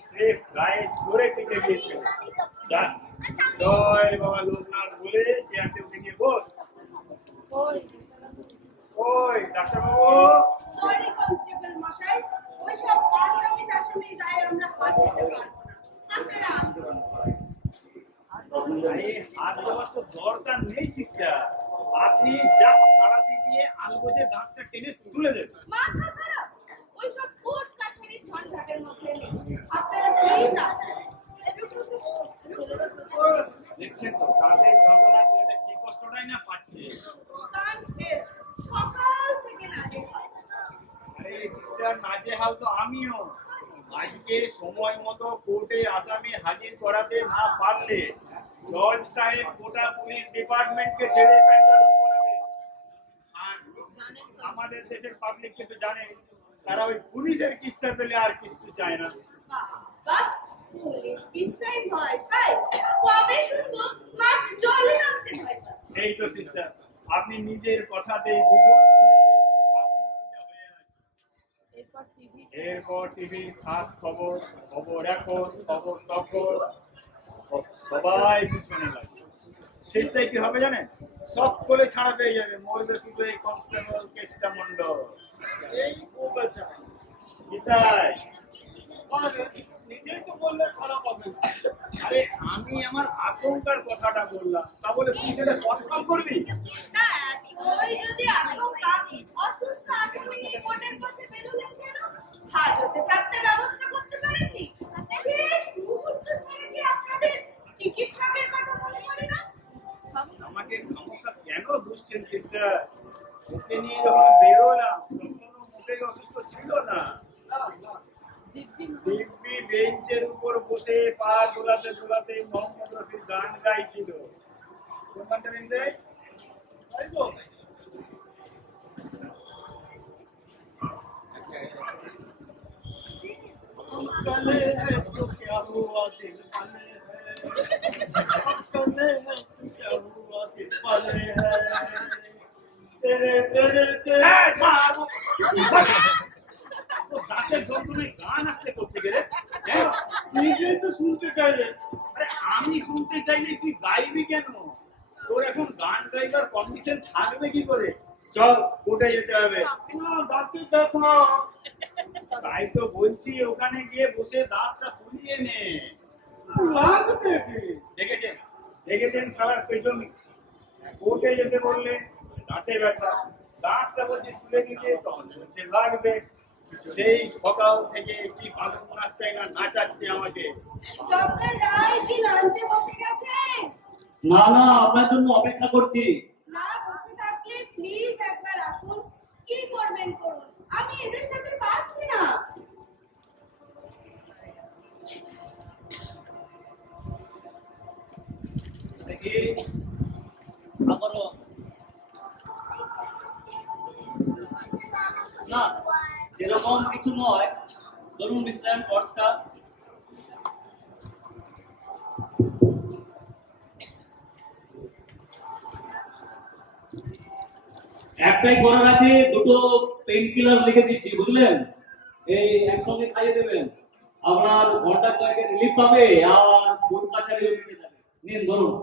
স্রেফ গায়ে জোরে কেটে গিয়েছিল। যান, জয় বাবা লোকনাথ বলে চেয়ারটা উঠে গিয়ে বস। ওই ডাক্তারবাবু, সরি কনস্টেবল মশাই, ওইসব আসামির গায়ে আমরা হাত দিতে পারবো না। আপনারা আসুন। আরে হাত দেওয়ার তো দরকার নেই সিস্টার, আপনি জাস্ট সারাশি দিয়ে আলগোজে দাঁতটা টেনে তুলে দেবেন। মাথা খারাপ, ওইসব কোর্ট কাছারির ঝঞ্ঝাটের মধ্যে নেই। আপনারা প্লিজ আসুন। দেখছেন তো তাদের যন্ত্রণা, ছেলেটা কি কষ্টটাই না পাচ্ছে। কান ফেল, সকাল থেকে নাজেহাল। আরে সিস্টার, নাজেহাল তো আমিও। আজকে সময় মতো কোর্টে আসামি হাজির করাতে না পারলে জজ সাহেব গোটা পুলিশ ডিপার্টমেন্টকে ছেড়ে প্যান্টালুন করাবে। আর আমাদের দেশের পাবলিককে তো জানেন, তারা ওই পুলিশের কিস্সা পেলে আর কিচ্ছু চায় না। বাবা, পুলিশ কিসটাই ভয় পায়। কবে শুনবো মাছ জলে নামতে ভয় পায়। সেই তো সিস্টার, আপনি নিজের কথাতেই বুঝুন পুলিশের কি ভাবমূর্তিটা হয়ে আছে। এরপর টিভি খাস খবর, খবর এখন, খবর তখন, সবাই পিছনে লাগে। শেষটাই কি হবে জানেন? সব করে ছাড়া পেয়ে যাবে, মরবে শুধু এই কনস্টেবল কেষ্টা মন্ডল। এই চাই গীতায় নিজেই তো বললে খারাপ হবে। আরে আমি আমার আশঙ্কার কথাটা বললাম, তা বলে তুই সেটা কনফার্ম করবি? না, ওই যদি আশঙ্কা, অসুস্থ আসামি নিয়ে কোর্টের পথে বেরোলেন কেন? হাজতে থাকতে ব্যবস্থা করতে পারেননি? শেষ মুহূর্ত ছেড়ে কি আপনাদের চিকিৎসকের কথা মনে পড়ে না? আমাকে খামোখা কেন দুশ্চিন সিস্টার? ওকে নিয়ে যখন বেরোলাম তখনও মোটেই অসুস্থ ছিল না। দিব্যি বেঞ্চের উপর বসে পা দোলাতে দোলাতে মোহাম্মদ রফির গান গাইছিল। কোন গানটা নিন্দে? তাই তো? कले है तो क्या हुआ दिल वाले है, कले है तो क्या हुआ दिल वाले है, तेरे तेरे तेरे এই মারবো। ও দাঁতের যন্ত্রণায় গান আসছে করতে গেলে নিজেই তো শুনতে চাইলে। আরে আমি শুনতে চাইলে তুই গাইবি কেন? তোর এখন গান গাইবার কন্ডিশন থাকবে কি করে? চল কোর্টে যেতে হবে। না দাঁতের ব্যথা। তাই তো বলছি, ওখানে গিয়ে বসে দাঁতটা তুলিয়ে নে। লাগবে কি? দেখেছেন দেখেছেন সারার পেছন। কোর্টে যেতে বললে দাঁতে ব্যথা, দাঁতটা বলছে তুলে নিতে, তখন বলছে লাগবে। সেই সকাল থেকে কি ভালো নাচটাই না নাচাচ্ছে আমাকে। ডক্টর রায় কি লাঞ্চে বসে গেছেন? না না, আপনার জন্য অপেক্ষা করছি। না বসে থাকলে প্লিজ একবার আসুন। কি করবেন করুন, আমি এদের সাথে পারছি না। দেখি আবারও না, সেরকম কিছু নয়। ধরুন নিশ্চয় টর্চটা। একটাই করার আছে, দুটো পেইন কিলার লিখে দিচ্ছি, বুঝলেন? এই একসঙ্গে খাইয়ে দেবেন, আপনার ঘন্টা কয়েকের রিলিফ পাবে আর কোর্ট কাছারিও মিটে যাবে। নিন ধরুন।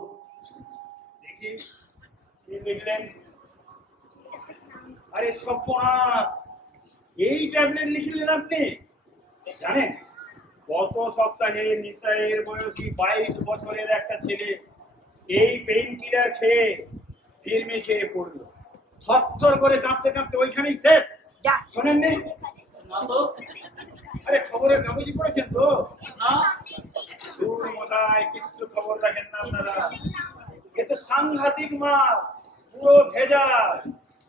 দেখি কি লিখলেন? আরে সর্বনাশ, এই ট্যাবলেট লিখলেন আপনি? জানেন, গত সপ্তাহে নিতাইয়ের বয়সী 22 বছরের একটা ছেলে এই পেইন কিলার খেয়ে ফিরমি খেয়ে পড়লো। থরথর করে কাঁপতে কাঁপতে ওইখানেই শেষ। শোনেননি? না তো, আরে খবরের কাগজই পড়েছেন তো? না। দূর মশাই, কিছু খবর রাখেন না আপনারা। এ তো সাংঘাতিক মাল, পুরো ভেজাল।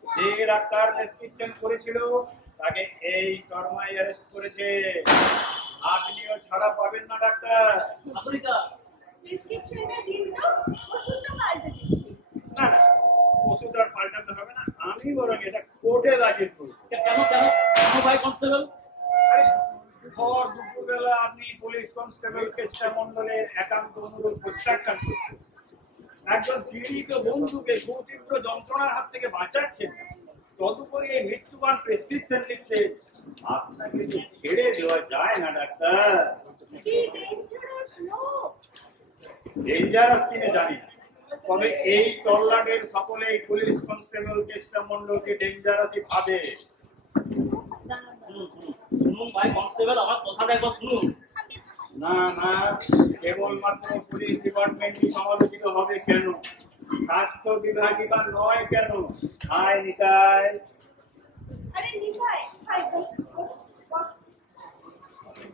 যে ডাক্তার প্রেসক্রিপশন করেছিল তাকে এই শর্মাই অ্যারেস্ট করেছে। আপনিও ছাড়া পাবেন না ডাক্তার। আমেরিকা। প্রেসক্রিপশনটা দিন তো, ওষুধটা পাল্টে দিচ্ছি। না না, ওষুধ আর পাল্টাতে হবে না, আমি বরং এটা কোর্টে দাখিল করব। কেন কেন কেন ভাই কনস্টেবল? আরে ভর দুপুরবেলা আপনি পুলিশ কনস্টেবল কেষ্টর মন্ডলের একান্ত অনুরোধ প্রত্যাখ্যান করছেন। একজন পীড়িত বন্ধুকে সুতীব্র যন্ত্রণার হাত থেকে বাঁচাচ্ছেন, তদুপরি এই মৃত্যুবান প্রেসক্রিপশন লিখছে। আপনাকে তো ছেড়ে দেওয়া যায় না ডাক্তার। কি ডেঞ্জারাস লোক। ডেঞ্জারাস কিনে জানি না, তবে এই তল্লাটের সকলেই পুলিশ কনস্টেবল কেষ্টর মন্ডলকে ডেঞ্জারাসই ভাবে। শুনুন ভাই কনস্টেবল, আমার কথাটা একবার শুনুন। না না, কেবলমাত্র পুলিশ ডিপার্টমেন্টই সমালোচিত হবে কেন? স্বাস্থ্য বিভাগই বা নয় কেন? আয় নিতাই। আরে নিতাই, ভাই বস বস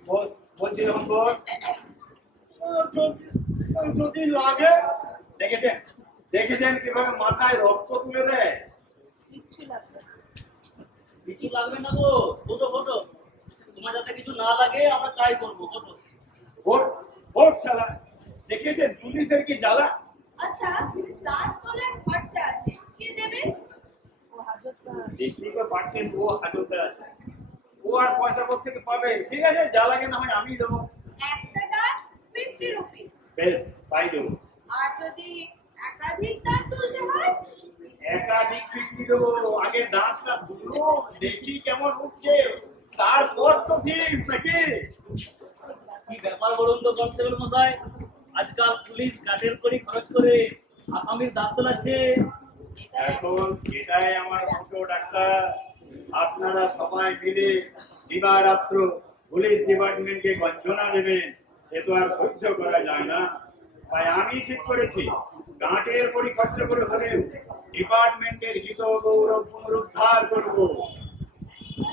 বস। বলছি যখন বল। যদি লাগে। দেখেছেন দেখেছেন কিভাবে মাথায় রক্ত তুলে দেয়? কিচ্ছু লাগবে না। কিছু লাগবে না গো, বসো বসো। তোমার যাতে কিছু না লাগে আমরা তাই করবো, বসো। ভোট ভোট শালা। দেখেছেন পুলিশের কি জ্বালা? আচ্ছা, দাঁত তোলার খরচা আছে, কে দেবে? ও হাজতটা। দেখলি তো পাচ্ছেন, ও হাজতে আছে। ও আর পয়সা কোথা থেকে পাবে? ঠিক আছে, যা লাগে না হয় আমি দেবো। একটা দাঁত 50 রুপিস। বেশ, তাই দেবো। আর যদি একাধিক দাঁত তুলতে হয়, একাধিক ফিরতি দেবো। আগে দাঁতটা দুলো, দেখি কেমন উঠছে, তারপর তো ফিস নাকি? কি ব্যাপার বলুন তো কনস্টেবল মশাই, আজকাল পুলিশ কাঠের কড়ি খরচ করে আসামির দাঁত তোলাচ্ছে। এখন এটাই আমার মতো ডাক্তার। আপনারা সবাই মিলে দিবারাত্র পুলিশ ডিপার্টমেন্টকে গঞ্জনা দেবেন, সে তো আর সহ্য করা যায় না। তাই আমি ঠিক করেছি, গাঁটের কড়ি খরচ করে হলেও ডিপার্টমেন্টের হিত গৌরব পুনরুদ্ধার করবো।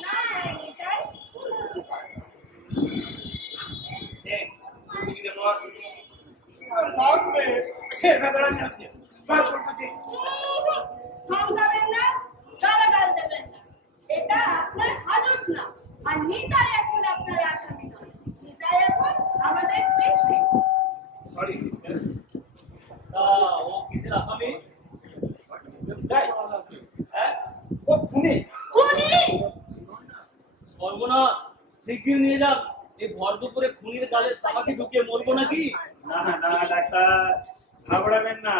না নিতাই, লাগবে। হে ভেতরে যাচ্ছে, সব করতেছি। ধমকাবেন না, গালাগাল দেবেন না। এটা আপনার হাজত না, আর নিতাই এখন আপনার আসামি নয়। নিতাই এখন আমাদের পেশেন্ট। সরি। তা ও কিসের আসামি? যাই। হ্যাঁ, ও খুনি। খুনি? সর্বনাশ, শিগগির নিয়ে যান। এই ভর দুপুরে খুনির গালে সাবাকি ঢুকিয়ে মরবো নাকি? না না ডাক্তার, ঘাবড়াবেন না।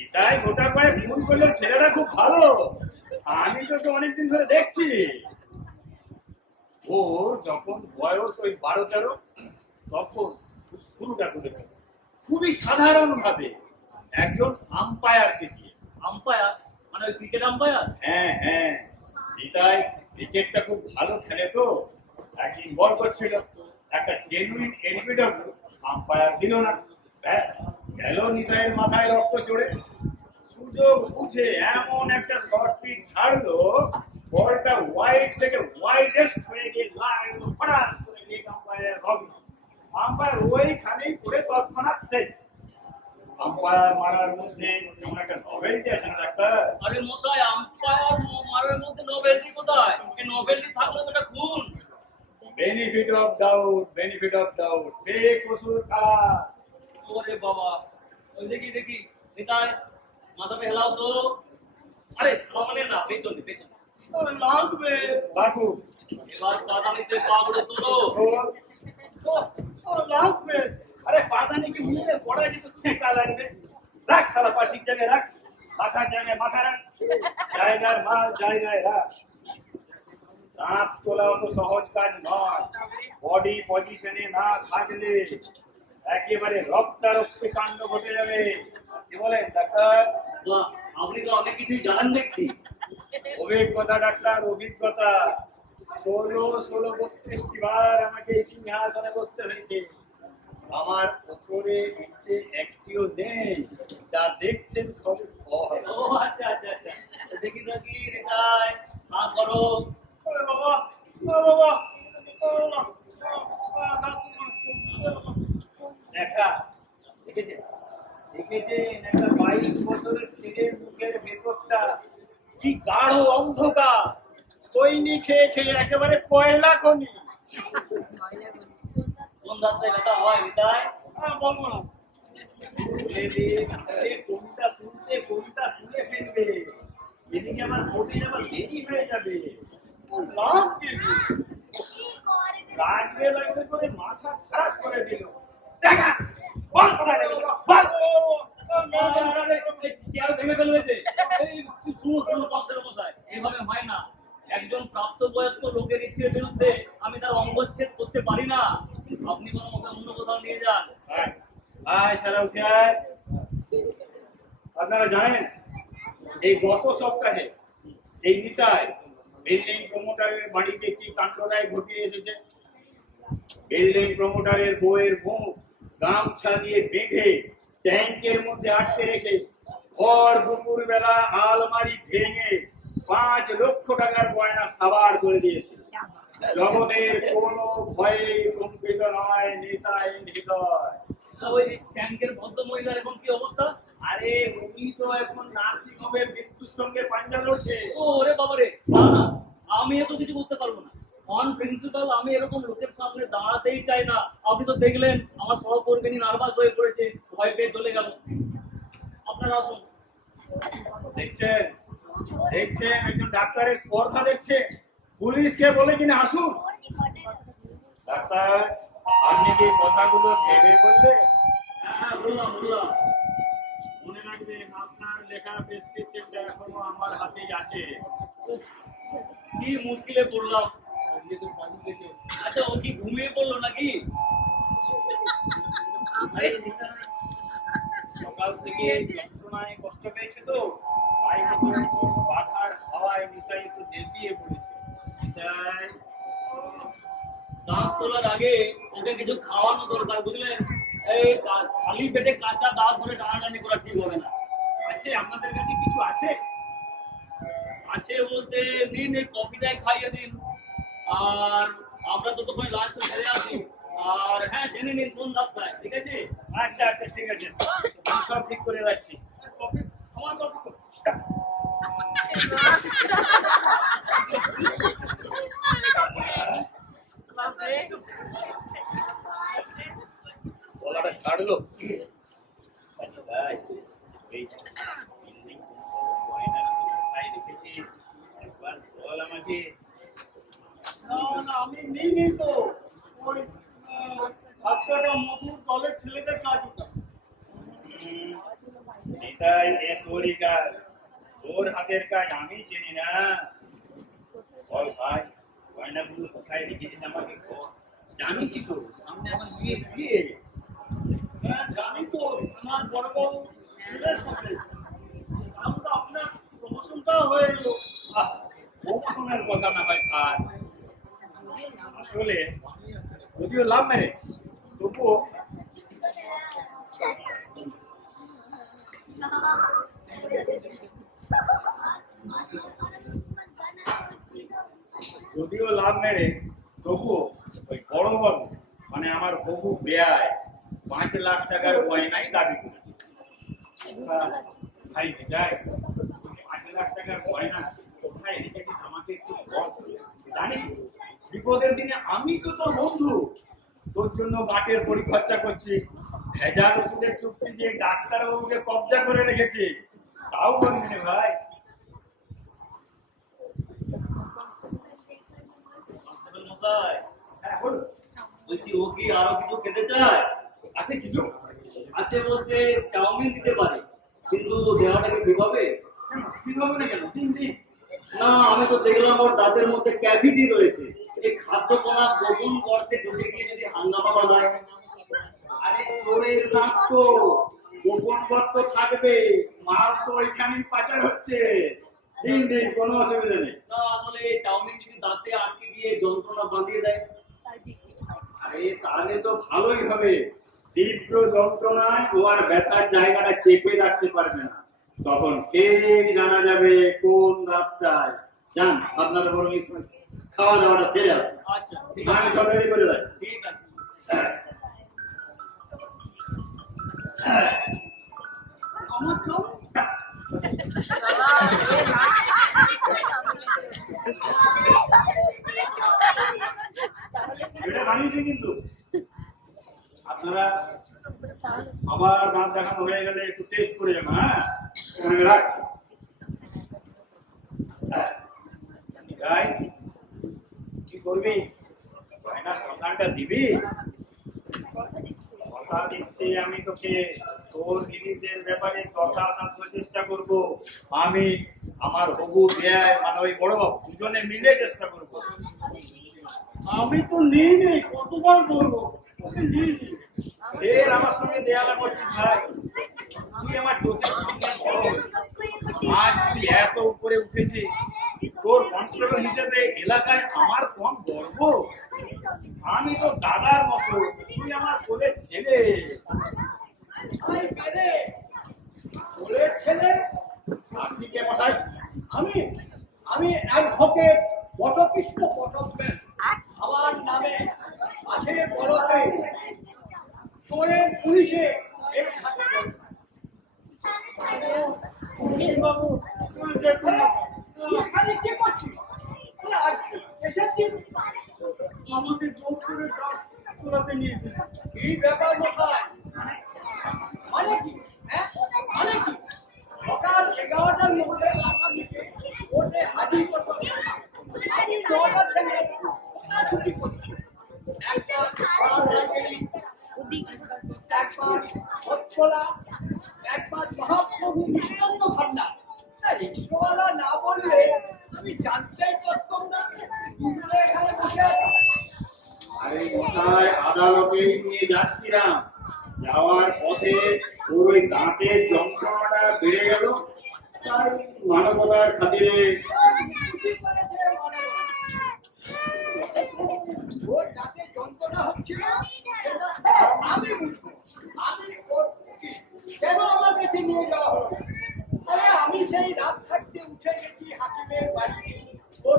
এটাই গোটা কয়েক খুন করলে ছেলেরা খুব ভালো। আমি তোকে অনেকদিন ধরে দেখছি। ওর যখন বয়স ওই 12-13, তখন শুরুটা করেছে খুবই সাধারণ ভাবে একজন আম্পায়ারকে দিয়ে। আম্পায়ার মানে ওই ক্রিকেট আম্পায়ার? হ্যাঁ হ্যাঁ, নিতাই ক্রিকেটটা খুব ভালো খেলে তো, একদিন বল করছিল, একটা জেনুইন এলবিডব্লিউ আম্পায়ার দিল না। ব্যাস, গেল নিতাইয়ের মাথায় রক্ত চড়ে। সুযোগ বুঝে এমন একটা শর্ট পিচ ছাড়লো, বলটা ওয়াইড থেকে ওয়াইডেস্ট হয়ে গিয়ে লাইন ফরাস করে লেগ আম্পায়ার হবে। আম্পায়ার ওইখানেই পড়ে তৎক্ষণাৎ শেষ। আম্পায়ার মারার মধ্যে এমন একটা নভেলটি আছে না ডাক্তার? আরে মশাই, আম্পায়ার মারার মধ্যে নোবেলটি কোথায়? এই নোবেলটি থাকলে তো এটা খুন। Benefit of doubt, benefit of doubt, বেকসুর খালাস। ওরে বাবা, ওই দেখি দেখি নিতাই, মাথাটা হেলাও তো। আরে সামনে না, পেছনে পেছনে। লাগবে বাবু। এবার কাদানিতে পা করে তোলো। লাগবে। আরে পাদানি কি মুখে পড়া যেত, ছেঁকা লাগবে। রাখ সালা, পা ঠিক জায়গায় রাখ, মাথার জায়গায় মাথা রাখ, জায়গার মাল জায়গায় রাখ। দাঁত তোলা তো সহজ কাজ নয়। বডি পজিশনে না থাকলে একেবারে রক্তারক্তি কাণ্ড ঘটে যাবে। কি বলেন ডাক্তার? বাহ, আপনি তো অনেক কিছুই জানেন দেখছি। অভিজ্ঞতা ডাক্তার, অভিজ্ঞতা। 32টি বার আমাকে এই সিংহাসনে বসতে হয়েছে। আমার ওপরে ইচ্ছে একটিও নেই, যা দেখছেন সব ভয়। ও আচ্ছা আচ্ছা আচ্ছা, তো দেখি দেখি রেখায় না করো। ওরে বাবা, ওরে বাবা, ওরে বাবা, দেখা দেখেছেন, দেখেছেন একটা 22 বছরের ছেলের মুখের ভেতরটা কি গাঢ় অন্ধকার, খৈনি খেয়ে খেয়ে একেবারে কয়লা খনি। কোন দাঁতটায় ব্যথা হয় হৃদয়? বলবো না, কোনটা তুলতে কোনটা তুলে ফেলবে, এদিকে আমার ভোটে আবার দেরি হয়ে যাবে। লাগছে লাগবে লাগবে করে মাথা খারাপ করে দিল। দেখা বল কোথায় গেল, বল। চেয়ার ভেঙে ফেলবে যে। এই শুনো শুনো কনসেল মশাই, এইভাবে হয় না। একজন প্রাপ্তবয়স্ক লোকের ইচ্ছের বিরুদ্ধে আমি তার অঙ্গচ্ছেদ করতে পারি না। আপনি কোনো মতে অন্য কোথাও নিয়ে যান। আয় সারা উঠে আয়। আপনারা জানেন এই গত সপ্তাহে এই নিতাই বিল্ডিং প্রমোটারের বাড়িতে কি কাণ্ডটায় ঘটিয়ে এসেছে। বিল্ডিং প্রমোটারের বউয়ের মুখ গামছা দিয়ে বেঁধে ট্যাঙ্কের মধ্যে আটকে রেখে ভর দুপুর বেলা আলমারি ভেঙে 5 লক্ষ টাকার গয়না সাবার করে দিয়েছে। জগতের কোনো ভয়ে কম্পিত নয় নিতাই হৃদয়। ওই ট্যাঙ্কের ভদ্র মহিলার এখন কি অবস্থা? আরে উনি তো এখন নার্সিং হোমে মৃত্যুর সঙ্গে পাঞ্জা লড়ছে। ও ওরে বাবারে, না না, আমি এত কিছু করতে পারবো না। অন প্রিন্সিপাল আমি এরকম লোকের সামনে দাঁড়াতেই চাই না। আপনি তো দেখলেন আমার সহকর্মী নার্ভাস হয়ে পড়েছে, ভয় পেয়ে চলে গেল। আপনারা আসুন। দেখছেন দেখছেন একজন ডাক্তারের স্পর্ধা দেখছেন। পুলিশকে বলে কিনা আসুন। ডাক্তার, আপনি কি কথাগুলো ভেবে বললে? হ্যাঁ বললাম বললাম। মনে রাখবেন আপনার লেখা প্রেসক্রিপশনটা এখনো আমার হাতেই আছে। উফ, কি মুশকিলে পড়লাম। আচ্ছা, ও কি ঘুমিয়ে পড়লো নাকি? আরে নিতাই, সকাল থেকে যন্ত্রণায় কষ্ট পেয়েছে তো, তাই পাখার হাওয়ায় নিতাই একটু নেতিয়ে পড়েছে। নিতাই, দাঁত তোলার আগে ওকে কিছু খাওয়ানো দরকার, বুঝলেন? এই খালি পেটে কাঁচা দাঁত ধরে টানাটানি করা ঠিক হবে না। আছে আপনাদের কাছে কিছু আছে? আছে বলতে দিন, এই কফিটাই খাইয়ে দিন। আর আমরা তো তখন লাস্টে সেরে আসি। আর হ্যাঁ, জেনে নিন কোন দাঁত খায়, ঠিক আছে? আচ্ছা আচ্ছা ঠিক আছে, আমি সব ঠিক করে রাখছি। কফি, আমার কফি তো। গলাটা ছাড়লো। এই বিল্ডিং গয়নাগুলো কোথায় রেখেছিস? একবার বল আমাকে। না না, আমি নিইনি তো। ওই হাতটা মধুর দলের ছেলেদের কাজ ওটা। নিতাই, এ তোরই কাজ, তোর হাতের কাজ আমি চিনি না। বল ভাই, গয়নাগুলো কোথায় রেখেছিস আমাকে বল। জানিসই তো সামনে আমার বিয়ের বিয়ে। হ্যাঁ জানি তো, আমার বড়বাবু ছেলের সাথে। আমি তো আপনার প্রমোশনটাও হয়ে গেল। প্রমোশনের কথা না হয় থাক, আসলে যদিও লাভ ম্যারেজ তবুও লাভ ম্যারেজ তবুও ওই বড় বাবু মানে আমার হবু বেয়ায় 5 লাখ টাকার গয়নাই দাবি করেছে। ভাই বেজায় 5 লাখ টাকার গয়না কোথায় রেখেছিস আমাকে একটু বল। জানিস বিপদের দিনে আমি তো তোর বন্ধু, তোর জন্য গাঁটের পরিখরচা করছি। ভেজাল ওষুধের চুক্তি দিয়ে ডাক্তারবাবুকে কবজা করে রেখেছি, তাও বলবি না ভাই। মশাই, হ্যাঁ বল। বলছি ও কি আরো কিছু খেতে চায়? আছে কিছু? আছে বলতে চাউমিন দিতে পারে, কিন্তু দেওয়াটা কি ঠিক হবে? কেন ঠিক হবে না কেন? দিন দিন। না, আমি তো দেখলাম ওর দাঁতের মধ্যে ক্যাভিটি রয়েছে। এই খাদ্য কণা গোপন করতে ঢুকে গিয়ে যদি হাঙ্গামা বাঁধায়। আরে চোরের দাঁত তো, গোপন গর্ত থাকবে, মাল তো ওইখানেই পাচার হচ্ছে। দিন দিন কোনো অসুবিধা নেই। না আসলে চাউমিন যদি দাঁতে আটকে গিয়ে যন্ত্রণা বাঁধিয়ে দেয়, আরে তাহলে তো ভালোই হবে। তীব্র যন্ত্রণায় ও আর ব্যথার জায়গাটা চেপে রাখতে পারবে না, তখন ঠিক জানা যাবে কোন রাস্তায়। যান, আপনারা বরং এই সময় খাওয়া দাওয়াটা সেরে আসুন। আচ্ছা ঠিক আমি আছে, সব রেডি করে রাখছি। ঠিক আছে। আমার চোখ এটা বানিয়েছি কিন্তু আপনারা আবার দাঁত দেখানো হয়ে গেলে একটু টেস্ট করে যাবেন। হ্যাঁ, এখানে রাখছি। গাই, কি করবি? গয়না সন্ধানটা দিবি? কথা দিচ্ছি আমি তোকে, তোর জিনিসের ব্যাপারে কথা আসার চেষ্টা করব। আমি আমার হবু দেয় মানে ওই বড় বাবু দুজনে মিলে চেষ্টা করব। আমি তো নেই নেই, কতবার বলবো ওকে নিয়ে নি। এর আমার সঙ্গে দেয়ালা করছিস ভাই? তুই আমার চোখের সামনে বড় হয়েছিস। আজ তুই এত উপরে উঠেছিস, তোর কনস্টেবল হিসেবে এলাকায় আমার কম গর্ব? আমি তো দাদার মতো, তুই আমার কোলের ছেলে। কোলের ছেলে? আপনি কে মশাই? আমি অ্যাডভোকেট বটকৃষ্ণ পটকম্যান। আমার নামে আছে বড়তে চোরের পুলিশে এক হাতে বড়। বাবু তুই দেখুন না, তুই এখানে কি করছিস? তুই আজ এসেছিস? আমাকে জোর করে দাঁত তোলাতে নিয়েছে। কি ব্যাপার মশাই? মানে কি? হ্যাঁ, মানে কি? সকাল 11টার মধ্যে আসামিকে কোর্টে হাজির করতে হবে। আমি 9টা থেকে ওটা ছুটি করছি। একবার ঘোড়ার রাজেলি, একবার ছচ্ছলা, একবার মহাপ্রভু নিত্যান্ত ভান্ডার। রিক্সাওয়ালা না বললে আমি জানতেই পারতাম না দুপুরে এখানে বসে আছি। আরে মশাই, আদালতে নিয়ে যাচ্ছিলাম, যাওয়ার পথে তোর ওই দাঁতের যন্ত্রণাটা বেড়ে গেল, তাই মানবতার খাতিরে ছুটি করেছে মানে। ওর দাঁতে যন্ত্রণা হচ্ছিল, সেটা আমি বুঝবো। আমি ওর কি কেন আমার কাছে নিয়ে যাওয়া হলো না? আরে আমি সেই রাত থাকতে উঠে গেছি হাকিমের বাড়ি। ওর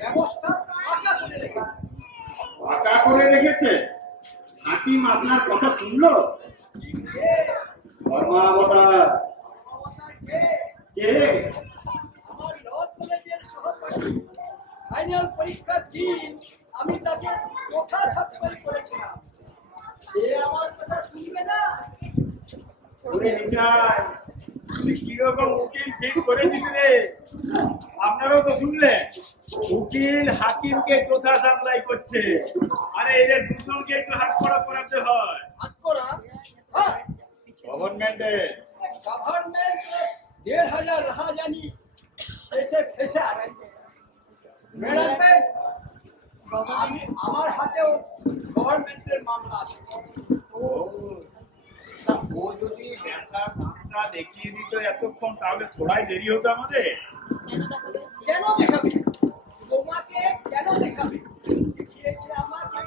ব্যবস্থা পাকা করে রেখেছি। পাকা করে রেখেছে। হাকিম আপনার কথা শুনলো? কে? ধর্মাবতার অবস্থায় কে? কে? আমার ল কলেজের সহপাঠী। ফাইনাল পরীক্ষার দিন আমি তাকে কথা সাবস্ক্রাইব করেছিলাম। সে আমার কথা শুনবে না। ওরে নিতাই, তুই কিরকম উকিল ঠিক করেছিস রে? আপনারাও তো শুনলেন, উকিল হাকিমকে কথা সাপ্লাই করছে। আরে এদের দুজনকে একটু হাত করা করাতে হয়। হাত করা? হ্যাঁ, গভর্নমেন্টের গভর্নমেন্ট 1,500 রাহাজানি এসে ফেসে বেড়াবেন। আমি আমার হাতেও গভর্নমেন্টের মামলা আছে। ও, তা ও যদি ব্যথার মাত্রা দেখিয়ে দিত এতক্ষণ, তাহলে থোড়াই দেরি হতো আমাদের। কেন দেখাবে? তোমাকে কেন দেখাবে? দেখিয়েছে আমাকে।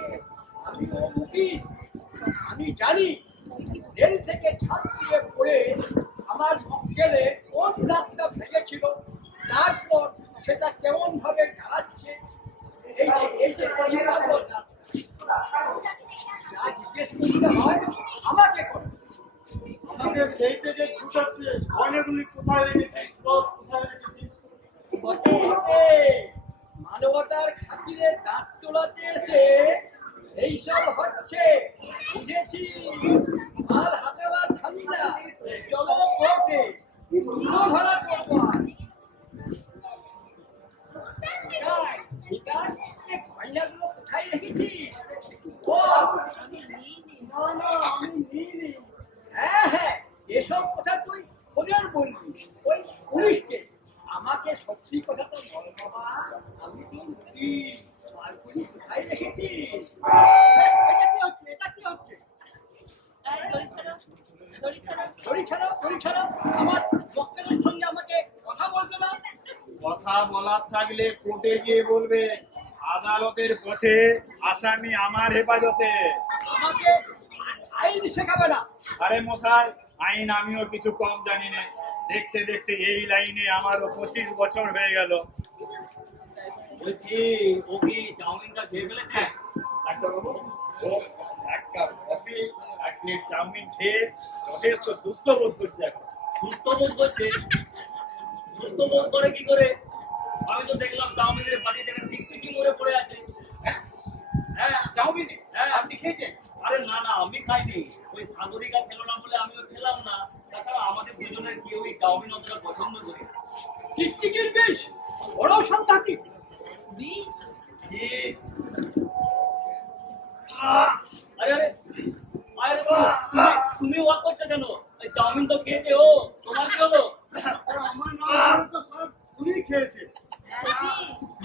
আমি ও উকিল। আমি জানি রেল থেকে ছাদ দিয়ে পড়ে আমার মক্কেলে কোন দাঁতটা ভেঙেছিল, তারপর সেটা কেমন ভাবে ঢালাচ্ছে। এই যে শ্রীকান্ত দাঁত। যা জিজ্ঞেস করতে হয় আমাকে করো। আমাকে সেই থেকে ছুটাচ্ছে, গয়নাগুলি কোথায় রেখেছিস, সব কোথায় রেখেছিস? বটে, মানবতার খাতিরে দাঁত তোলাতে এসে এইসব হচ্ছে, বুঝেছি। আর হাতেবার ঠান্ডা, চলো কোর্টে, তুলো ধরা করবো। গয়নাগুলো কোথায় রেখেছিস? ও না, আমি নিইনি। হ্যাঁ হ্যাঁ, এসব কথা তুই ওদের বলবি, ওই পুলিশকে। আমাকে সত্যি কথাটা বল বাবা, আমি তো উকিল। মালগুলি কোথায় রেখেছিস? এটা কি হচ্ছে? এটা কি হচ্ছে? দড়ি ছাড়াও আমার মক্কেলের সঙ্গে আমাকে কথা বলতে দাও। কথা বলার থাকলে কোর্টে গিয়ে বলবে, আদালতের পথে আসামি আমার হেফাজতে। আমাকে আইন শেখাবে না। আরে মশাই, আইন আমিও কিছু কম জানি না। দেখতে দেখতে এই লাইনে আমারও 25 বছর হয়ে গেল। বলছি ও কি চাউমিনটা খেয়ে ফেলেছে? ডাক্তারবাবু, ও এক কাপ কফি, এক প্লেট চাউমিন খেয়ে যথেষ্ট সুস্থ বোধ করছে এখন। সুস্থ বোধ করছে? সুস্থ বোধ করে কি করে? আমি তো দেখলাম চাউমিনের বাটিতে একটা টিকটিকি মরে পড়ে আছে। হ্যাঁ, হ্যাঁ চাউমিন হ্যাঁ। আপনি খেয়েছেন? আরে না না, আমি খাইনি। ওই সাগরিকা খেলো না বলে আমিও খেলাম না। তাছাড়া আমাদের দুজনের কেউই চাউমিন অতটা পছন্দ করি না। টিকটিকির বিষ বড় সাংঘাতিক। বিষ? ইস, আরে আরে আরে তুমি ওয়াক করছো কেন? ওই চাউমিন তো খেয়েছে ও, তোমার কি হলো? আমার না হলে তো সব উনি খেয়েছে।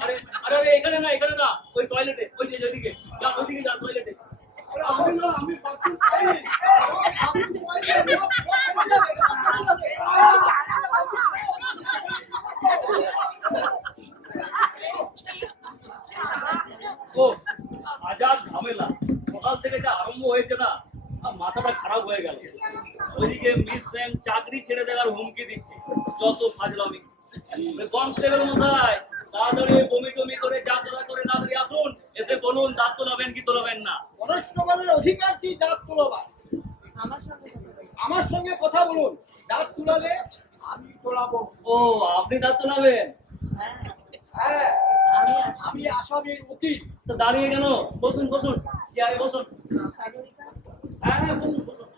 আরে আরে আরে এখানে না ওই টয়লেটে, ওই যে ওইদিকে যা, ওইদিকে যা টয়লেটে। আমি বাথরুম খাইনি। ও আজাদ ঝামেলা, সকাল থেকে যা আরম্ভ হয়েছে না, মাথাটা খারাপ হয়ে গেল। ওইদিকে মিস সেন চাকরি ছেড়ে দেওয়ার হুমকি দিচ্ছে, যত ফাজলামি। কনস্টেবল মশাই, তাড়াতাড়ি বমি টমি করে যা তোলা করে তাড়াতাড়ি আসুন, এসে বলুন দাঁত তোলাবেন কি তোলাবেন না। কনস্টেবলের অধিকার কি দাঁত তোলাবার? আমার সঙ্গে কথা বলুন, দাঁত তুলালে আমি তোলাবো। ও আপনি দাঁত তোলাবেন? হ্যাঁ, আমি আসামির উকিল। তো দাঁড়িয়ে কেন? বসুন বসুন, চেয়ারে বসুন। হ্যাঁ হ্যাঁ বসুন বসুন।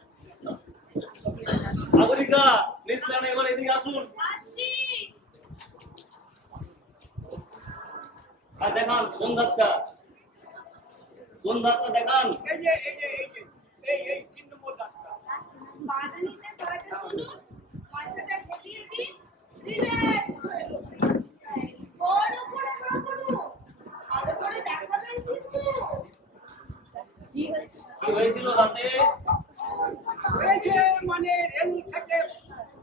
সাগরিকা, মিস সেন এবার এদিকে আসুন। আসছি। আর দেখান কোন দাঁতটা দেখান। এই 3 নম্বর দাঁতটা। বাদানিতে কয়টা তুলুন, মাথাটা ঢেকিয়ে দিন, রিল্যাক্স হয়ে বসুন। বড় করে না করুন, ভালো করে দেখাবেন কিন্তু। কি হয়েছে? কি হয়েছিল দাঁতে? হয়েছে মানে রেল থেকে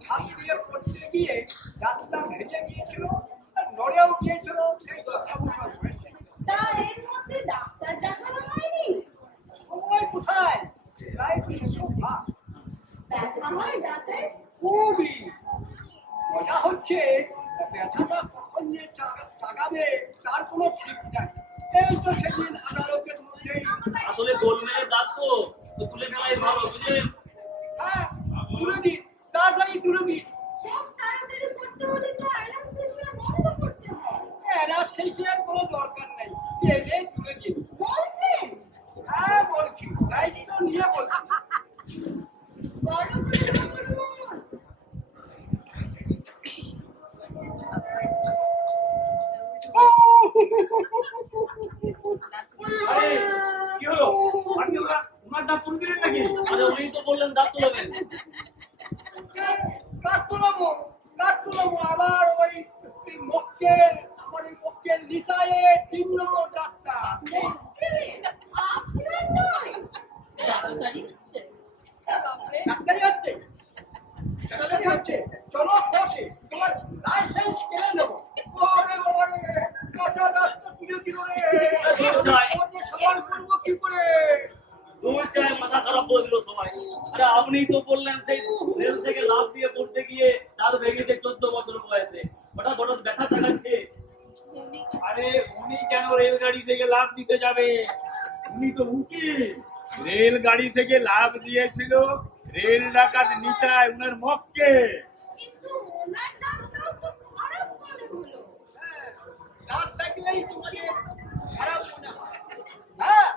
ছাদ দিয়ে পড়তে গিয়ে দাঁতটা ভেঙে গিয়েছিল, আর নড়েও গিয়েছিল। সেই অবসর হয়েছে। তা এর মধ্যে ডাক্তার দেখানো হয়নি? সময় কোথায়? প্রায় 200 ভাগ। ব্যথা হয় দাঁতে? খুবই মজা হচ্ছে, ব্যথাটা কখন যে জাগাবে তার কোনো ঠিক নাই। এই তো সেদিন আদালতের মধ্যেই। আসলে গোলমেলের দাঁত তো তুলে ফেলাই ভালো, বুঝলেন? হ্যাঁ, তুলে দিন, তাড়াতাড়ি তুলে দিন। খুব তাড়াতাড়ি করতে হলে তো অ্যানাস্থেসিয়া বন্ধ করতে হয়। অ্যানাস্থেসিয়ার কোনো দরকার নেই, টেনে তুলে দিন। বলছেন? হ্যাঁ বলছি, দায়িত্ব নিয়ে বলছি। বড় করে না করুন। আরে কি হলো? আপনি ওনার দাঁত তুলে দিলেন নাকি? আরে উনি তো বললেন দাঁত তোলাবেন। কাঠ তোলাবো আবার ওই মক্কেল, আমার ওই মক্কেল নিতাইয়ের 3 নম্বর দাঁতটা। আপনার নয়? তাড়াতাড়ি হচ্ছে। বাপরে। ডাক্তারি হচ্ছে। চলো কোর্টে, তোমার লাইসেন্স কেড়ে নেবো। ওরে বাবা রে, কাঁচা দাঁতটা তুলে দিল রে। ওকে সওয়াল করবো কি করে? দূর চায়, মাথা খারাপ করে দিল সবাই। আরে আপনিই তো বললেন সেই রেল থেকে লাফ দিয়ে পড়তে গিয়ে দাঁত ভেঙেছে 14 বছর বয়সে, হঠাৎ ব্যথা দেখাচ্ছে। আরে উনি কেন রেলগাড়ি থেকে লাফ দিতে যাবে? উনি তো উকিল। রেলগাড়ি থেকে লাফ দিয়েছিল রেল ডাকাত নিতাই, উনার মক্কেল। কিন্তু ওনার দাঁতটাও তো খারাপ মনে হলো। দাঁত থাকলেই তোমাকে খারাপ মনে হয়। হ্যাঁ,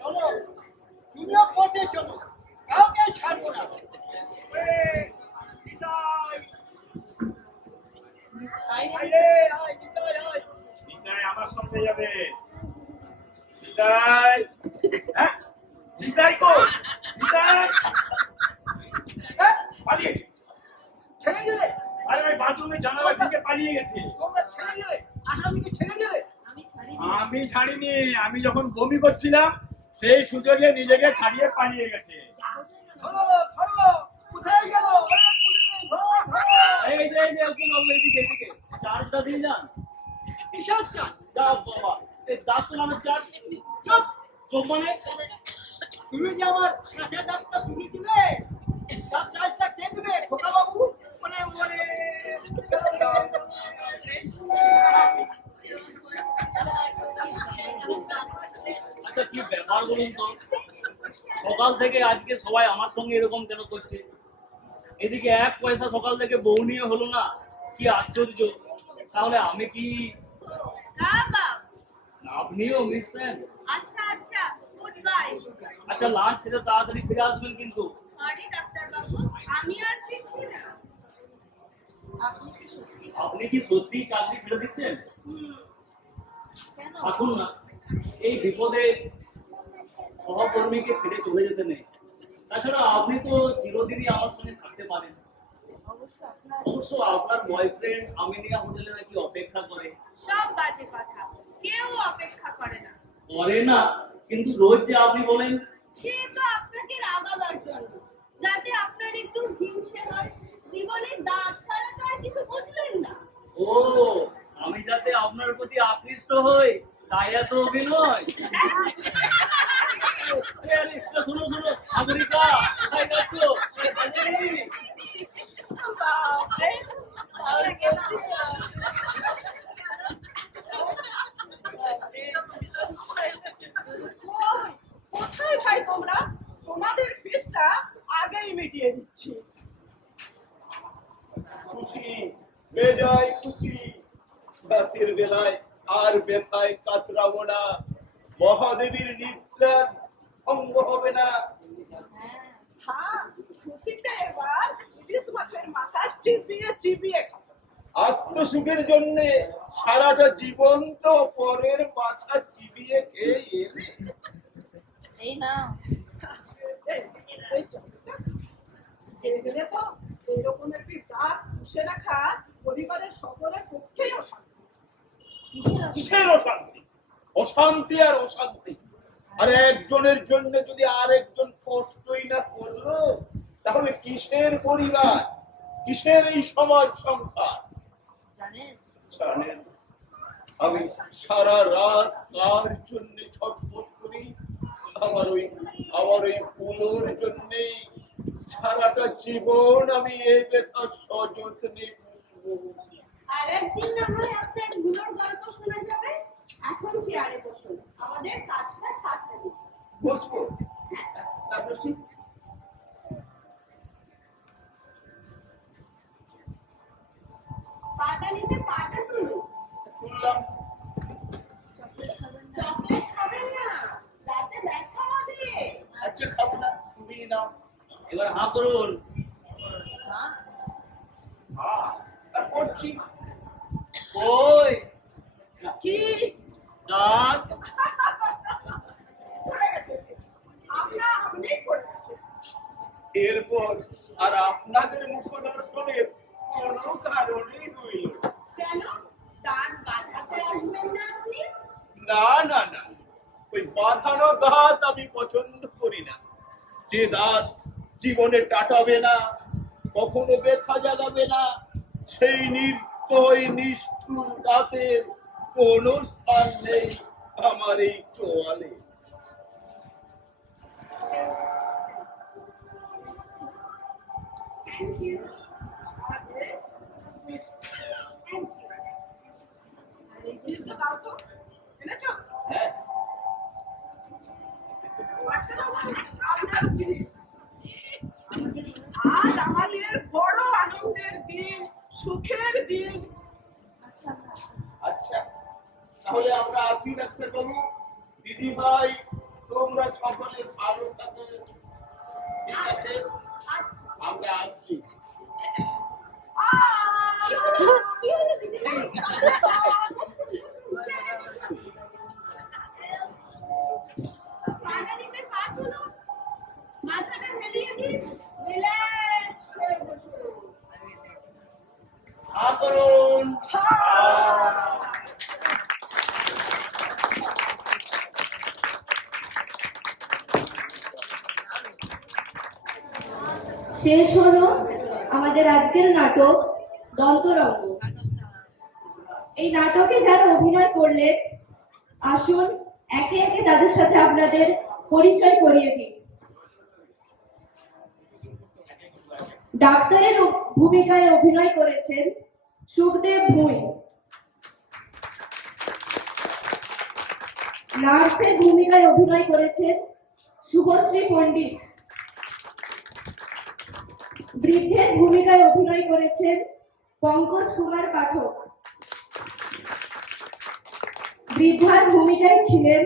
চলো, তুমিও কোর্টে চলো, কাউকে ছাড়বো না। নিতাই, আয় রে, আয় নিতাই, আয়। নিতাই আমার সঙ্গে যাবে। নিতাই, হ্যাঁ নিতাই কো? নিতাই হ্যাঁ, পালিয়েছে। ছেড়ে গেলে? আরে ওই বাথরুমের জানালা থেকে পালিয়ে গেছে। তোমরা ছেড়ে গেলে? আসামিকে ছেড়ে গেলে? আমি ছাড়িনি, আমি যখন বমি করছিলাম সেই সুযোগে নিজেকে ছাড়িয়ে পালিয়ে গেছে। ধরো, কোথায় গেল? ওরে পুলিশ, ভাগ, ভাগ। এই যে উকিল বাবু, এদিকে চার্জটা দিয়ে যান। কিসের চাল? যা বাবা, এই দাস নামের চার্জ। চুপ! চোখ মানে তুমি যে আমার কাছে দাঁতটা তুলে দিলে, তার চালটা কে দেবে? খোকা বাবু? ওরে, ওরে, আচ্ছা কি ব্যাপার বলুন তো, সকাল থেকে আজকে সবাই আমার সঙ্গে এরকম কেন করছে? এদিকে এক পয়সা সকাল থেকে বউ নিয়ে হলো না, কি আশ্চর্য। তাহলে আমি কি, বাবা আপনিও মিশছেন? আচ্ছা আচ্ছা গুড বাই। আচ্ছা লাঞ্চ সেটা তাড়াতাড়ি ফিরে আসবেন কিন্তু। সরি ডাক্তার বাবু, আমি আর ফিরছি না। আপনি কি সত্যি? আপনি কি সত্যি চাকরি ছেড়ে দিচ্ছেন? কেন? থাকুন না, এই বিপদে সহকর্মীকে ছেড়ে চলে যেতে নেই। তাছাড়া আপনি তো চিরদিনই আমার সঙ্গে থাকতে পারেন। অবশ্য আপনার বয়ফ্রেন্ড আমিনিয়া হোটেলে নাকি অপেক্ষা করে। সব বাজে কথা, কেউ অপেক্ষা করে না। করে না, কিন্তু রোজ যে আপনি বলেন। সে তো আপনাকে রাগাবার জন্য, যাতে আপনার একটু হিংসে হয়। জীবনে দাঁত ছাড়া তো আর কিছু বুঝলেন না। ও, আমি যাতে আপনার প্রতি আকৃষ্ট হই তাই এত অভিনয়। আরে, শোনো শোনো, আমেরিকা কোথায় যাচ্ছ? বাপরে, তাহলে গেছি না। ওই, কোথায় ভাই তোমরা? তোমাদের ফিসটা আগেই মিটিয়ে দিচ্ছি। খুশি বেজায় খুশি, রাতের বেলায় আর ব্যথায় কাতরাবো না, মহাদেবীর নিদ্রার ভঙ্গ হবে না। হ্যাঁ, খুশিতে এবার ইলিশ মাছের মাথা চিবিয়ে চিবিয়ে খাবো। আত্মসুখের জন্য সারাটা জীবন তো পরের মাথা চিবিয়ে খেয়ে এলে। এই না এই চলটা গেলে তো এরকম একটি দাঁত পুষে রাখা পরিবারের সকলের পক্ষেই অশান্তি। কিসের অশান্তি? অশান্তি আর অশান্তি। আর একজনের জন্য যদি আরেকজন কষ্টই না করলো, তাহলে কিসের পরিবার, কিসের এই সমাজ সংসার? জানেন, আমি সারা রাত কার জন্য ছটফট করি? আমার ওই ফুলোর জন্যে সারাটা জীবন আমি এই ব্যথা সযত্নে পুষবো। আর একদিন না হয় আপনার গুলোর গল্প শোনা যাবে। এখন চেয়ারে বসুন, আমাদের কাজটা সারতে দিন। বসবো? তা বসি। পাটা নিতে পাটা তুলুন। তুললাম। চকলেট খাবেন না, রাতে ব্যথা হবে। আচ্ছা খাবো না, তুমি নাও। এবার হাঁ করুন। হ্যাঁ, তা করছি। ওই কি দাঁত। পড়ে গেছে? আমরা আপনি পড়ে গেছে। এরপর আর আপনাদের মুখ দর্শনের কোনো কারণেই রইল না। কেন দাঁত বাঁধাতে আসবেন না আপনি? না না না, ওই বাঁধানো দাঁত আমি পছন্দ করি না। যে দাঁত জীবনে টাটাবে না, কখনো ব্যথা জাগাবে না, সেই নির্দয় নিষ্ঠুর দাঁতের কোনো স্থান নেই আমার এই চোয়ালে। Thank you. আরে, মিস, থ্যাংক ইউ। আর এই জিনিসটা দাও তো। এনেছো? হ্যাঁ, একটা দাও না, আপনার জিনিস। আজ আমাদের বড় আনন্দের দিন, সুখের দিন। আচ্ছা তাহলে আমরা আসি ডাক্তার বাবু। দিদি ভাই, তোমরা সকলে ভালো থাকো। ঠিক আছে, আমরা আসছি। কি হলো দিদি? পাটা নিতে পা তুলুন, মাথাটা হেলিয়ে দিন, রিল্যাক্স হয়ে বসুন। হাঁ করুন। শেষ হলো আমাদের আজকের নাটক দন্তরঙ্গ। এই নাটকে যারা অভিনয় করলেন, আসুন একে একে তাদের সাথে আপনাদের পরিচয় করিয়ে দিই। ডাক্তারের ভূমিকায় অভিনয় করেছেন সুখদেব ভুঁই। নার্সের ভূমিকায় অভিনয় করেছেন শুভশ্রী পণ্ডিত। বৃদ্ধের ভূমিকায় অভিনয় করেছেন পঙ্কজ কুমার পাঠক। বৃদ্ধার ভূমিকায় ছিলেন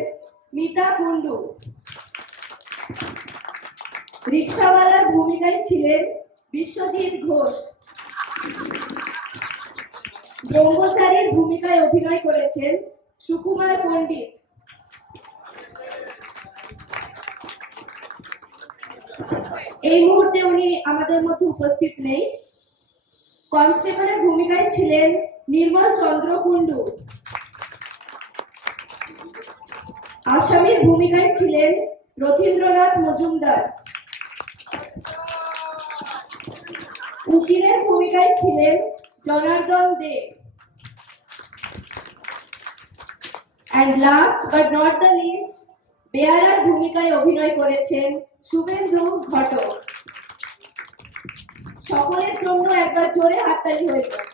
মিতা কুন্ডু। রিক্সাওয়ালার ভূমিকায় ছিলেন বিশ্বজিৎ ঘোষ। ব্রহ্মচারীর ভূমিকায় অভিনয় করেছেন সুকুমার পণ্ডিত। এই মুহূর্তে উনি আমাদের মধ্যে উপস্থিত নেই। কনস্টেবলের ভূমিকায় ছিলেন নির্মল চন্দ্র কুন্ডু। আসামির ভূমিকায় ছিলেন রথীন্দ্রনাথ মজুমদার। উকিলের ভূমিকায় ছিলেন জনার্দন দে। And last but not the least, বেয়ারার ভূমিকায় অভিনয় করেছেন শুভেন্দু ঘটক। সকলের জন্য একবার জোরে হাততালি হয়ে যাক।